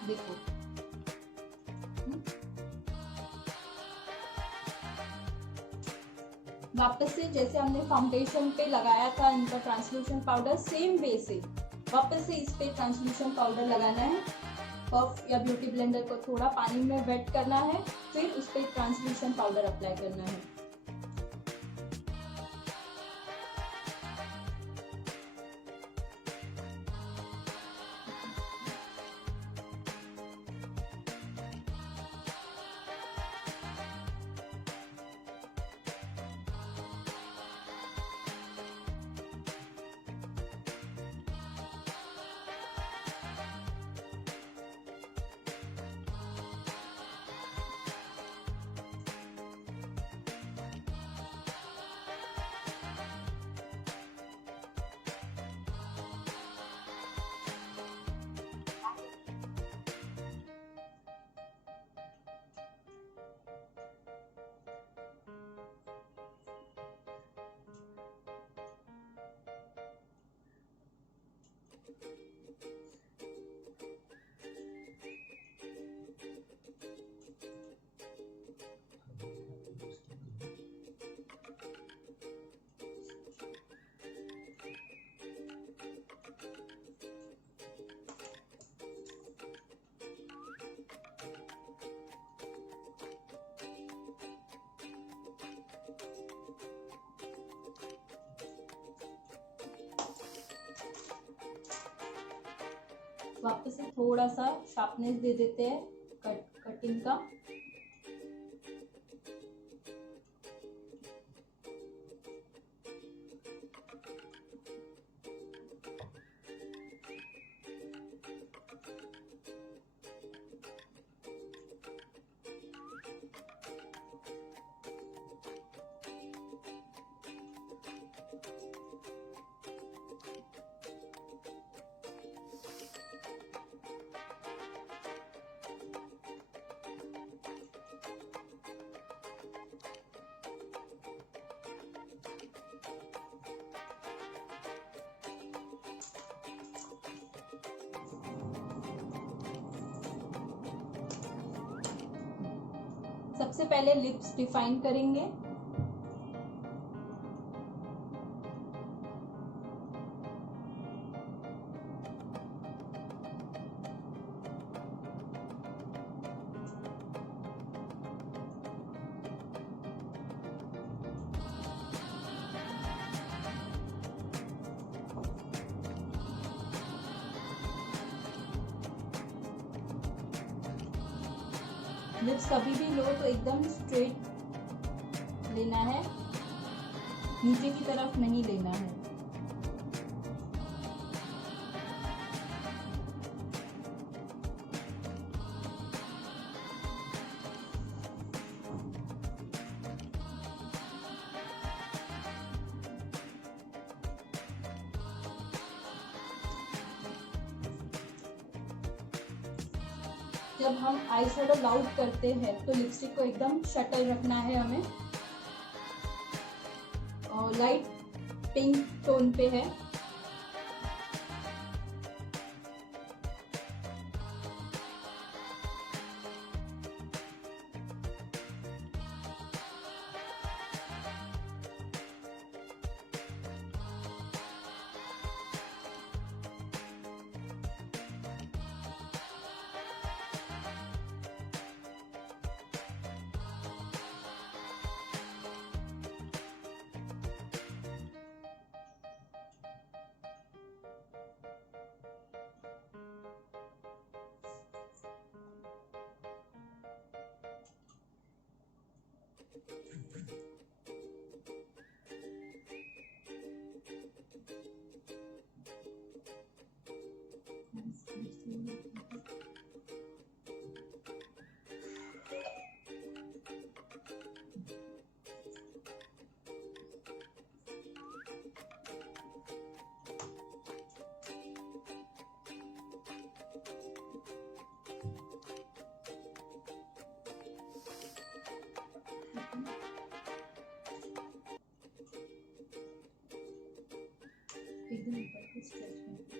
देखो वापस से जैसे हमने फाउंडेशन पे लगाया था इनका ट्रांसलूशन पाउडर, सेम वे से वापस से इस पे ट्रांसलूशन पाउडर लगाना है। पफ या ब्यूटी ब्लेंडर को थोड़ा पानी में वेट करना है, फिर उस पे ट्रांसलूशन पाउडर अप्लाई करना है। वापस से थोड़ा सा शार्पनेस दे देते हैं कटिंग का। सबसे पहले लिप्स डिफाइन करेंगे। लिप्स कभी भी लो तो एकदम स्ट्रेट लेना है, नीचे की तरफ नहीं लेना है। जब हम आई शेडो लाउड करते हैं तो लिपस्टिक को एकदम शटल रखना है हमें, और लाइट पिंक टोन पे है। एकदम ऊपर से स्ट्रेच करके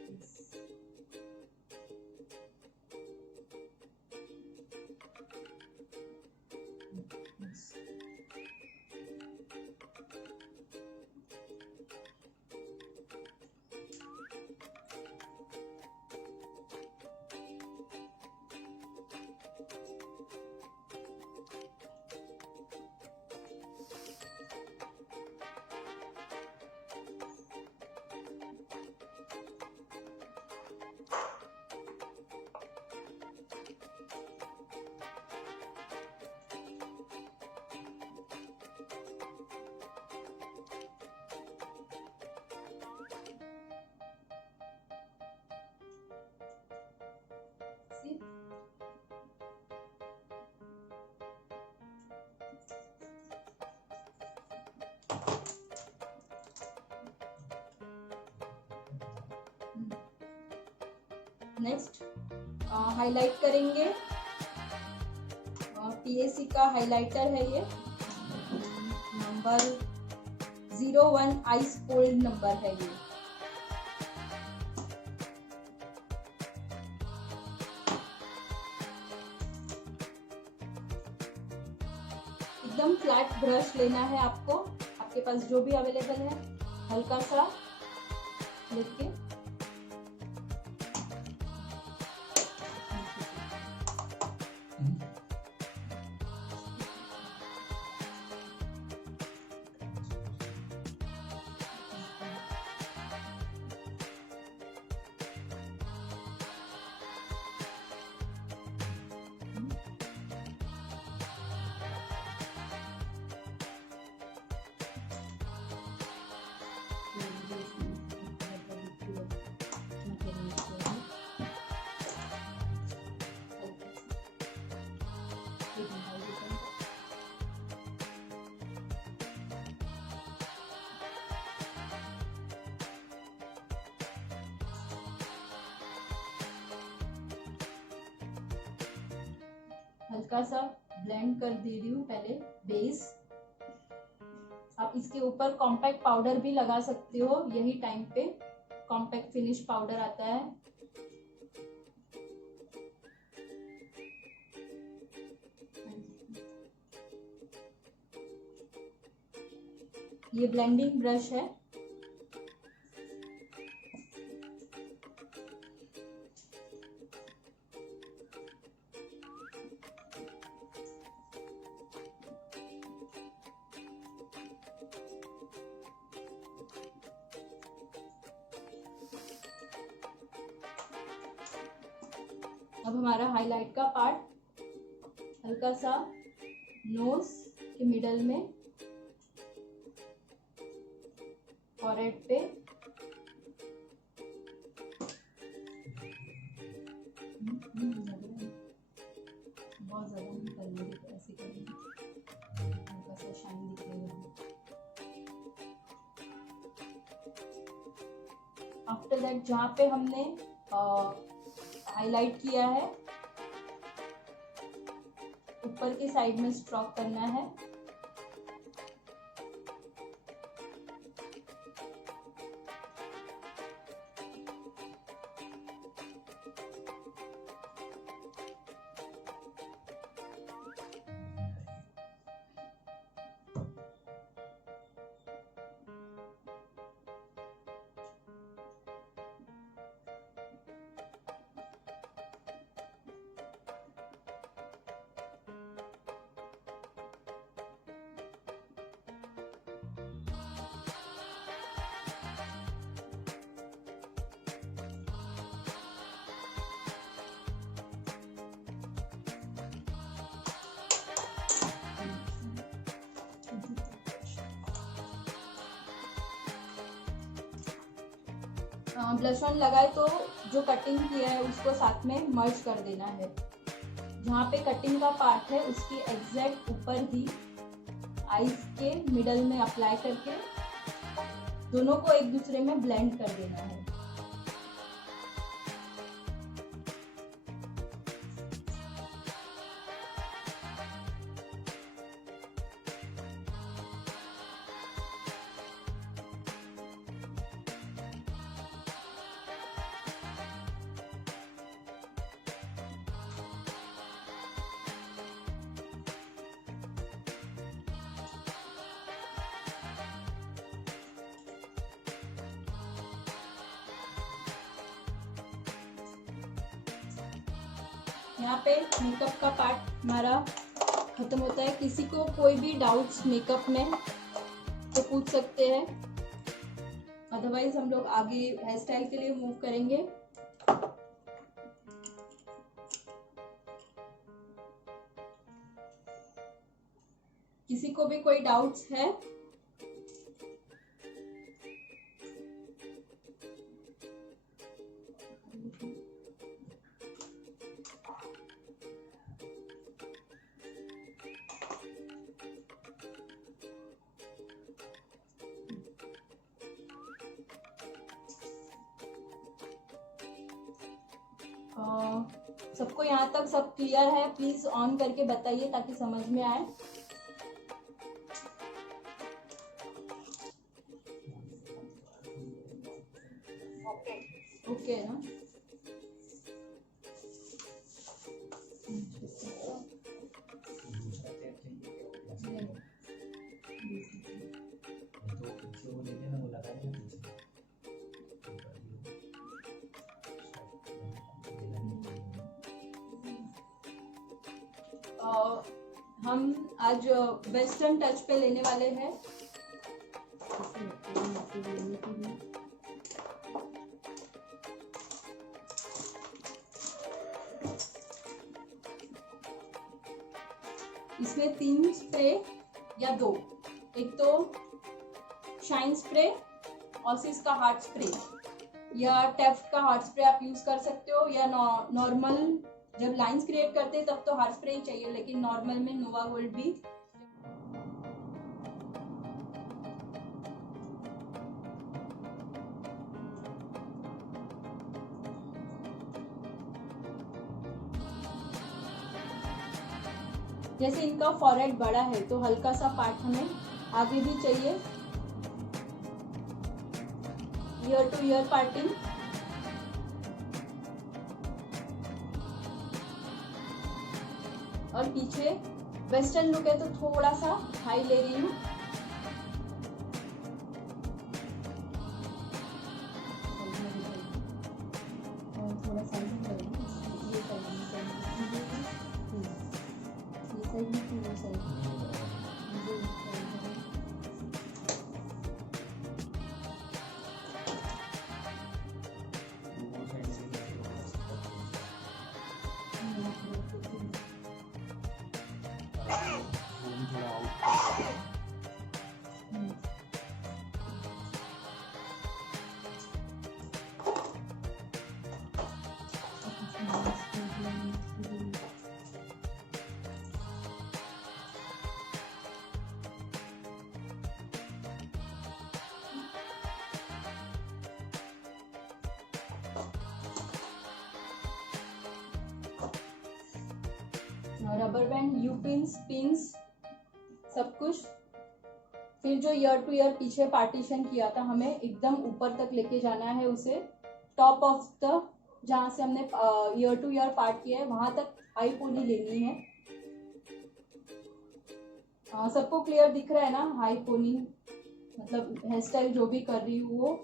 नेक्स्ट हाईलाइट करेंगे। पीएसी का हाइलाइटर है ये, नंबर 01 आइस कोल्ड नंबर है ये। एकदम फ्लैट ब्रश लेना है आपको, आपके पास जो भी अवेलेबल है, हल्का सा लेके हल्का सा ब्लेंड कर दे रही हूँ पहले बेस। आप इसके ऊपर कॉम्पैक्ट पाउडर भी लगा सकते हो, यही टाइम पे कॉम्पैक्ट फिनिश पाउडर आता है। ये ब्लेंडिंग ब्रश है। अब हमारा हाईलाइट का पार्ट हल्का सा नोज के मिडल में, फॉरहेड पे, बहुत ज्यादा नहीं करेंगे, तो ऐसे करेंगे, हल्का सा शाइन दिखेगा। आफ्टर दैट जहाँ पे हमने हाईलाइट किया है ऊपर के साइड में स्ट्रोक करना है। ब्लश ऑन लगाए तो जो कटिंग किया है उसको साथ में मर्ज कर देना है। जहाँ पे कटिंग का पार्ट है उसके एग्जैक्ट ऊपर ही आईज के मिडल में अप्लाई करके दोनों को एक दूसरे में ब्लेंड कर देना है। यहाँ पे मेकअप का पार्ट हमारा खत्म होता है। किसी को कोई भी डाउट्स मेकअप में तो पूछ सकते हैं, अदरवाइज हम लोग आगे हेयर स्टाइल के लिए मूव करेंगे। किसी को भी कोई डाउट्स है? सबको यहाँ तक सब क्लियर है? प्लीज ऑन करके बताइए ताकि समझ में आए। ओके है ना? हम आज वेस्टर्न टच पे लेने वाले हैं। इसमें 3 स्प्रे या 2, एक तो शाइन स्प्रे, ऑसिस का हार्ट स्प्रे या टेफ्ट का हार्ट स्प्रे आप यूज कर सकते हो, या नॉर्मल जब लाइंस क्रिएट करते हैं तब तो हार्ट स्प्रे ही चाहिए, लेकिन नॉर्मल में नोवा गोल्ड भी। जैसे इनका फॉरहेड बड़ा है तो हल्का सा पार्ट हमें आगे भी चाहिए, ईयर टू ईयर पार्टिंग। और पीछे वेस्टर्न लुक है तो थोड़ा सा हाई ले रही हूँ। थोड़ा सा rubber band, you pins, pins सब कुछ। फिर जो ईयर टू ईयर पीछे पार्टीशन किया था हमें एकदम ऊपर तक लेके जाना है उसे, टॉप ऑफ द जहाँ से हमने ईयर टू ईयर पार्ट किया है वहां तक हाई पोनी लेनी है। सबको क्लियर दिख रहा है ना? हाई पोनी मतलब हेयर स्टाइल जो भी कर रही हूँ वो।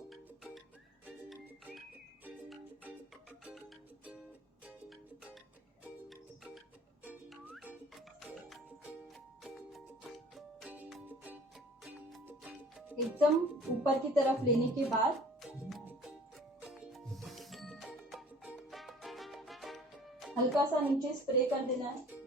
एकदम ऊपर की तरफ लेने के बाद हल्का सा नीचे स्प्रे कर देना है।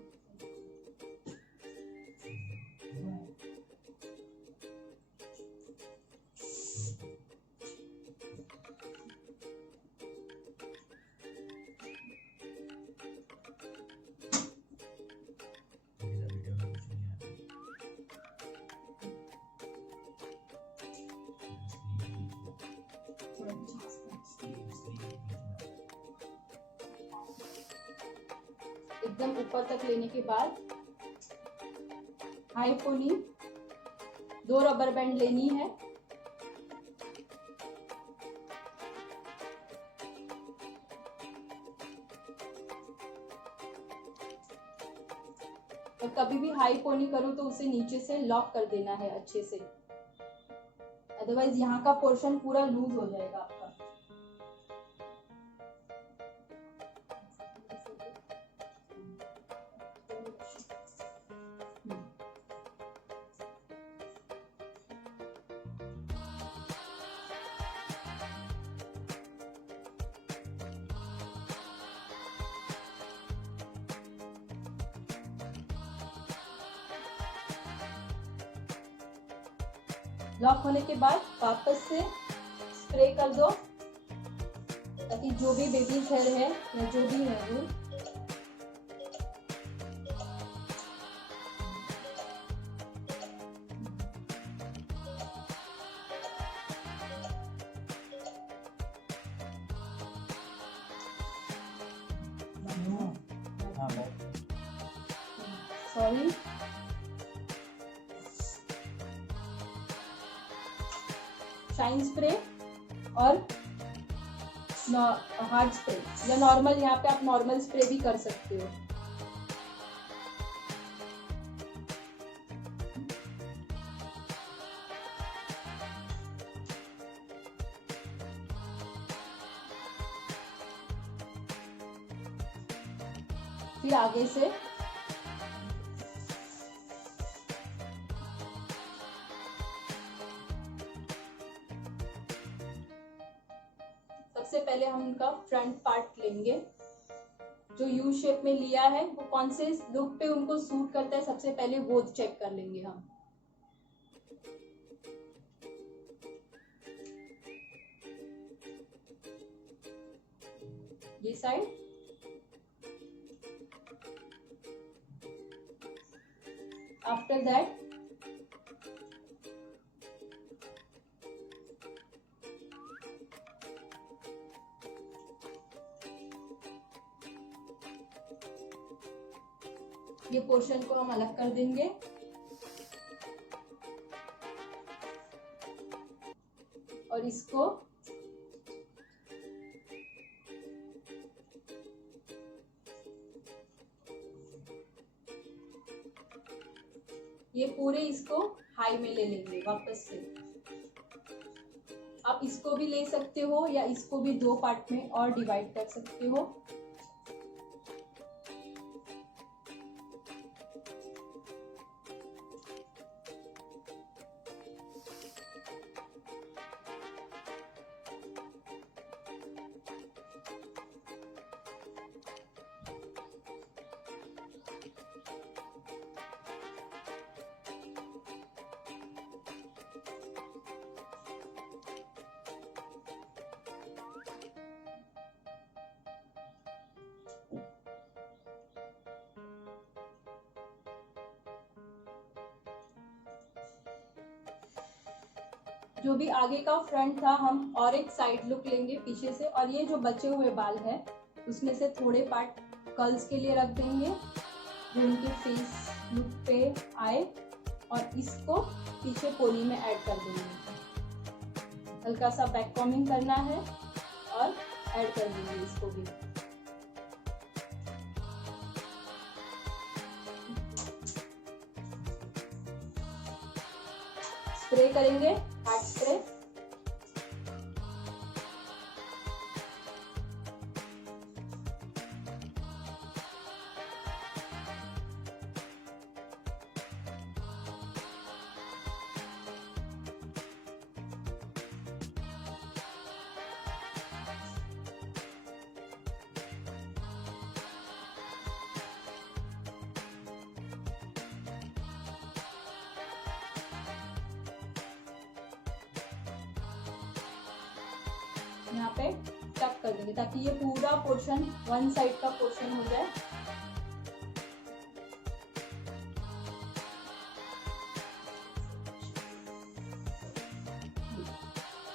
एकदम ऊपर तक लेने के बाद हाई पोनी 2 रबर बैंड लेनी है। और कभी भी हाई पोनी करो तो उसे नीचे से लॉक कर देना है अच्छे से, अदरवाइज यहाँ का पोर्शन पूरा लूज हो जाएगा आपका। लॉक होने के बाद वापस से स्प्रे कर दो ताकि जो भी बेबी हेयर है या जो भी है वो सॉरी शाइन स्प्रे और हार्ड स्प्रे या नॉर्मल, यहाँ पे आप नॉर्मल स्प्रे भी कर सकते हो। फिर आगे से सबसे पहले हम उनका फ्रंट पार्ट लेंगे, जो यू शेप में लिया है वो कौन से लुक पे उनको सूट करता है, सबसे पहले वो चेक कर लेंगे हम। ये साइड, आफ्टर दैट ये पोर्शन को हम अलग कर देंगे। और इसको ये पूरे इसको हाई में ले लेंगे वापस से। आप इसको भी ले सकते हो या इसको भी 2 पार्ट में और डिवाइड कर सकते हो। जो भी आगे का फ्रंट था हम और एक साइड लुक लेंगे पीछे से, और ये जो बचे हुए बाल है उसमें से थोड़े पार्ट कर्ल्स के लिए रख देंगे जो उनके फेस लुक पे आए, और इसको पीछे पोनी में ऐड कर देंगे। हल्का सा बैक कॉमिंग करना है और ऐड कर देंगे इसको भी। स्प्रे करेंगे, हार्ड स्प्रे। यहाँ पे टक कर देंगे ताकि ये पूरा पोर्शन वन साइड का पोर्शन हो जाए।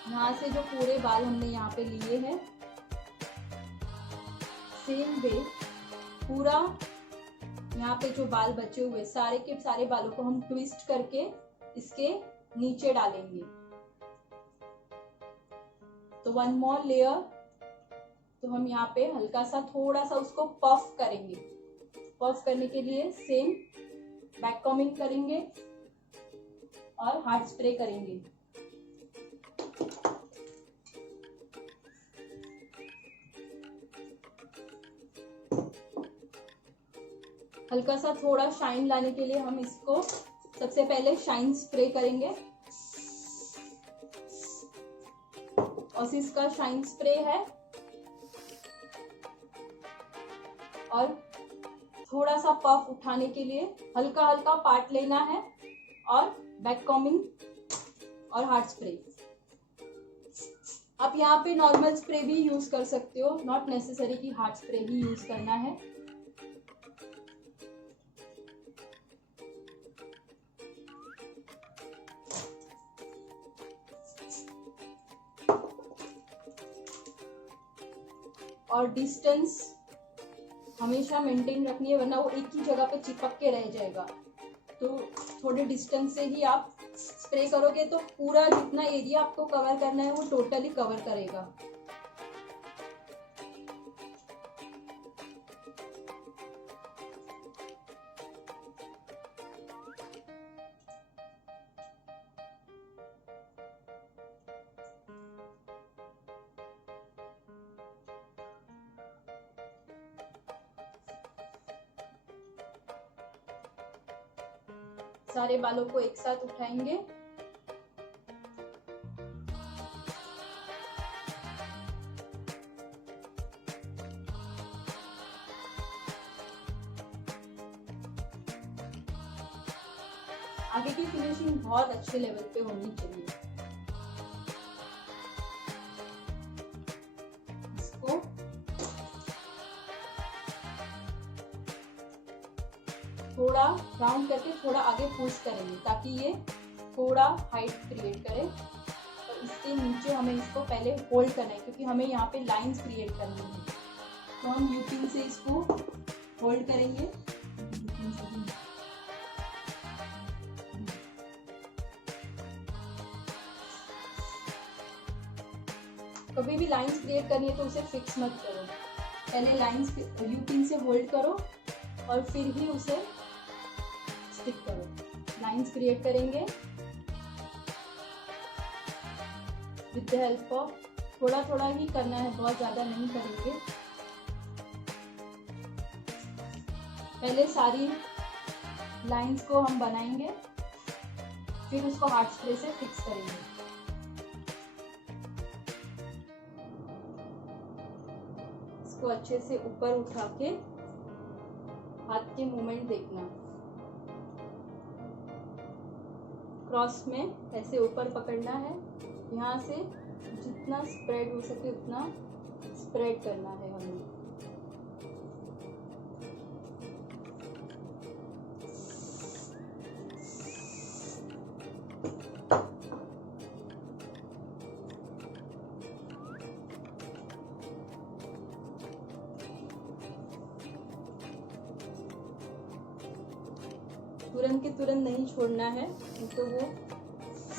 यहाँ से जो पूरे बाल हमने यहाँ पे लिए हैं, सेम वे पूरा यहाँ पे जो बाल बचे हुए सारे के सारे बालों को हम ट्विस्ट करके इसके नीचे डालेंगे। तो वन मोर लेयर, तो हम यहाँ पे हल्का सा थोड़ा सा उसको पफ करेंगे। पफ करने के लिए सेम बैक कॉमिंग करेंगे और हार्ड स्प्रे करेंगे। हल्का सा थोड़ा शाइन लाने के लिए हम इसको सबसे पहले शाइन स्प्रे करेंगे। ऑसिस का शाइन स्प्रे है, और थोड़ा सा पफ उठाने के लिए हल्का हल्का पार्ट लेना है और बैक कॉमिंग और हार्ड स्प्रे। आप यहाँ पे नॉर्मल स्प्रे भी यूज कर सकते हो, नॉट नेसेसरी कि हार्ड स्प्रे ही यूज करना है। और डिस्टेंस हमेशा मेंटेन रखनी है, वरना वो एक ही जगह पे चिपक के रह जाएगा। तो थोड़े डिस्टेंस से ही आप स्प्रे करोगे तो पूरा जितना एरिया आपको कवर करना है वो टोटली कवर करेगा। सारे बालों को एक साथ उठाएंगे। आगे की फिनिशिंग बहुत अच्छे लेवल पे होनी चाहिए। इसको थोड़ा राउंड करके थोड़ा आगे पुश करेंगे ताकि ये थोड़ा हाइट क्रिएट करे। और इसके नीचे हमें इसको पहले होल्ड करना है क्योंकि हमें यहाँ पे लाइंस क्रिएट करनी है। तो हम यूपिन से इसको होल्ड करेंगे। कभी भी लाइंस क्रिएट करनी है तो उसे फिक्स मत करो, पहले लाइंस यू पिन से होल्ड करो और फिर ही उसे स्टिक करो। लाइंस क्रिएट करेंगे विद द हेल्प ऑफ, थोड़ा थोड़ा ही करना है, बहुत ज़्यादा नहीं करेंगे। पहले सारी लाइंस को हम बनाएंगे, फिर उसको हार्ड स्प्रे से फिक्स करेंगे। इसको अच्छे से ऊपर उठा के हाथ के मूवमेंट देखना, क्रॉस में ऐसे ऊपर पकड़ना है, यहाँ से जितना स्प्रेड हो सके उतना स्प्रेड करना है हमें। तुरंत के तुरंत नहीं छोड़ना है, नहीं तो वो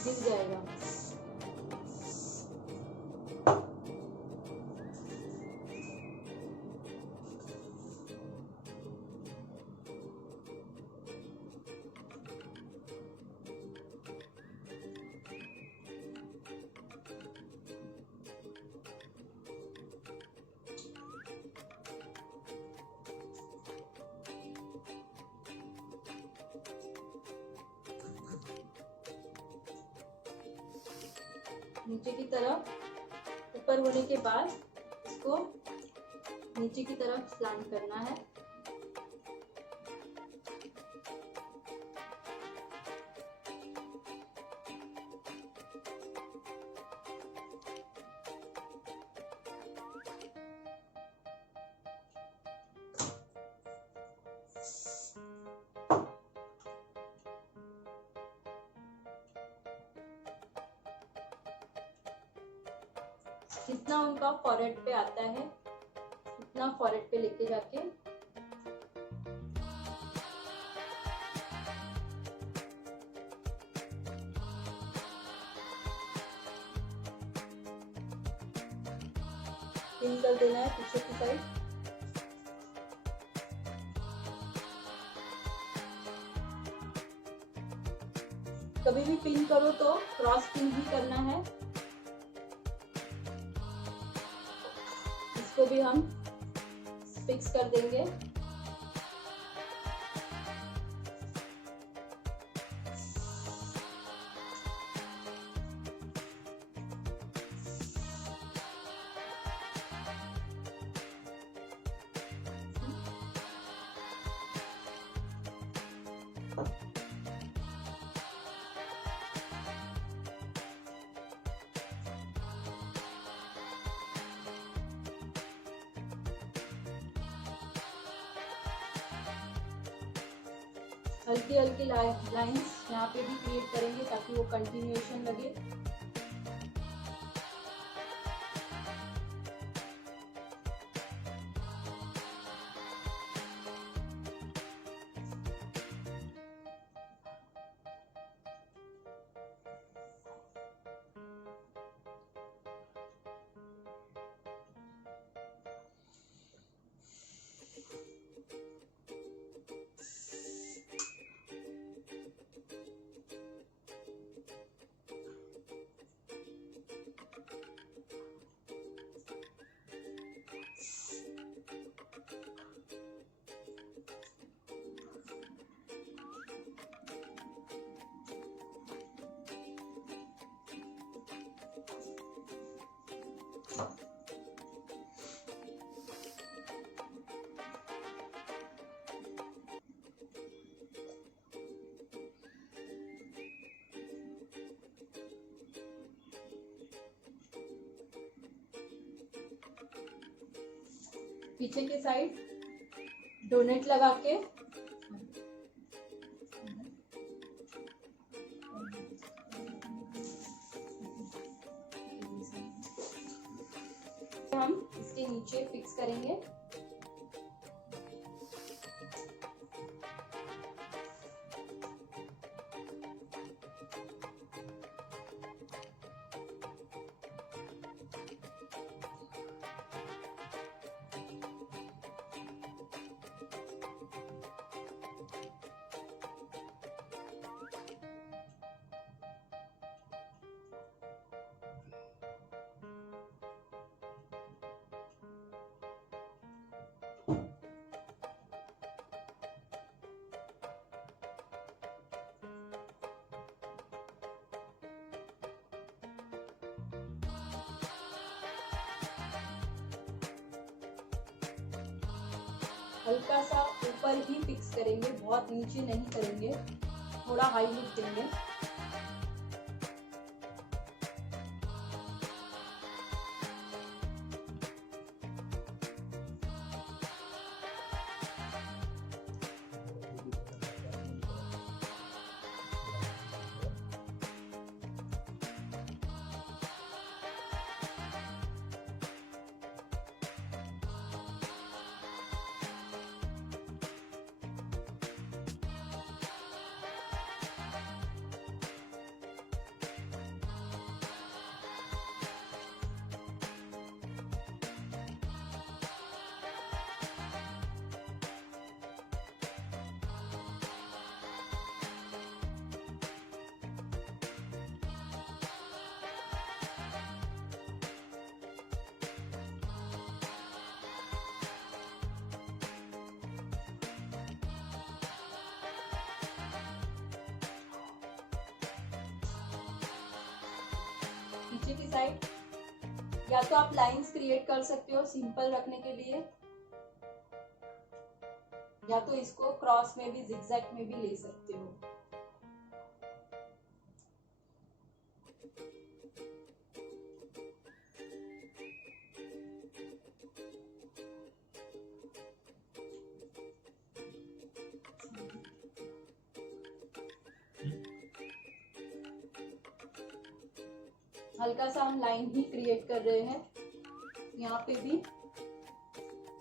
गिर जाएगा। नीचे की तरफ ऊपर होने के बाद इसको नीचे की तरफ स्लांट करना है। जितना उनका फॉरहेड पे आता है उतना फॉरहेड पे लेके जाके पिन कर देना है पीछे की साइड। कभी भी पिन करो तो क्रॉस पिन ही करना है। इसको भी हम फिक्स कर देंगे। हल्की हल्की लाइंस यहाँ पे भी क्रिएट करेंगे ताकि वो कंटिन्यूएशन लगे। पीछे के साइड डोनेट लगा के हम इसके नीचे फिक्स करेंगे। हल्का सा ऊपर ही फिक्स करेंगे, बहुत नीचे नहीं करेंगे, थोड़ा हाई लुक देंगे। पीछे की साइड या तो आप लाइंस क्रिएट कर सकते हो सिंपल रखने के लिए, या तो इसको क्रॉस में भी जिगजैग में भी ले सकते हो। हल्का सा हम लाइन ही क्रिएट कर रहे हैं, यहाँ पे भी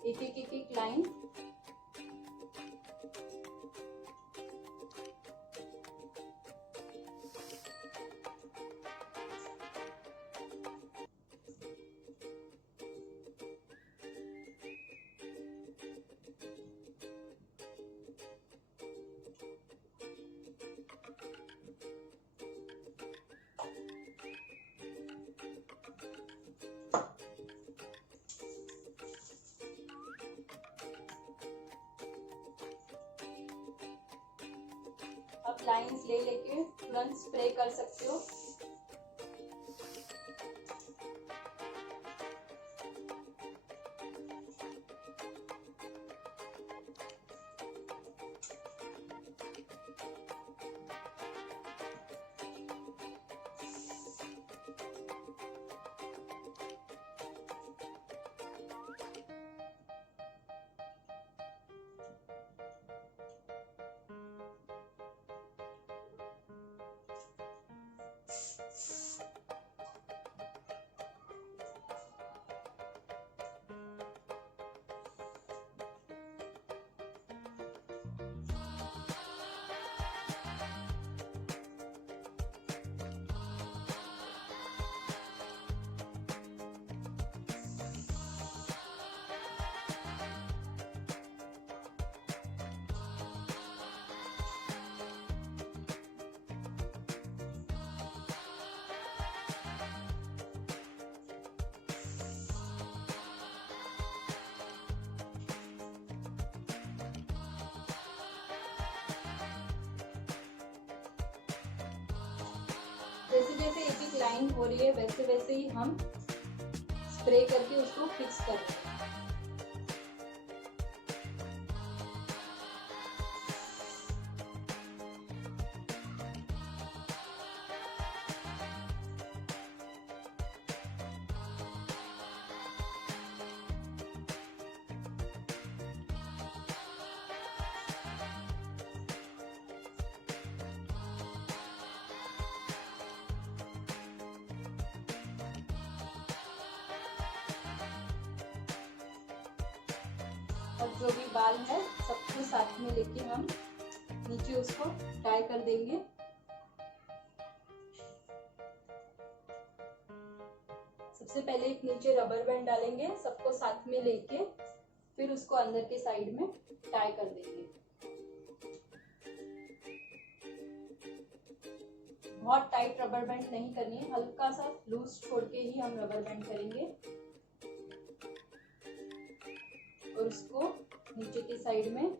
एक एक एक एक लाइन। अब लाइंस ले लेके तुरंत स्प्रे कर सकते हो। जैसे जैसे एक एक लाइन हो रही है वैसे वैसे ही हम स्प्रे करके उसको फिक्स कर रहे हैं। और जो भी बाल है सबको साथ में लेके हम नीचे उसको टाई कर देंगे। सबसे पहले एक नीचे रबर बैंड डालेंगे, सबको साथ में लेके फिर उसको अंदर के साइड में टाई कर देंगे। बहुत टाइट रबर बैंड नहीं करनी है, हल्का सा लूज छोड़ के ही हम रबर बैंड करेंगे और उसको नीचे की साइड में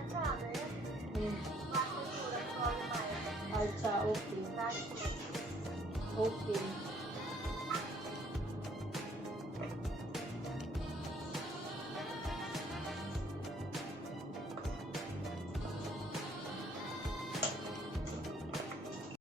अच्छा आहे अच्छा, ओके. ओके.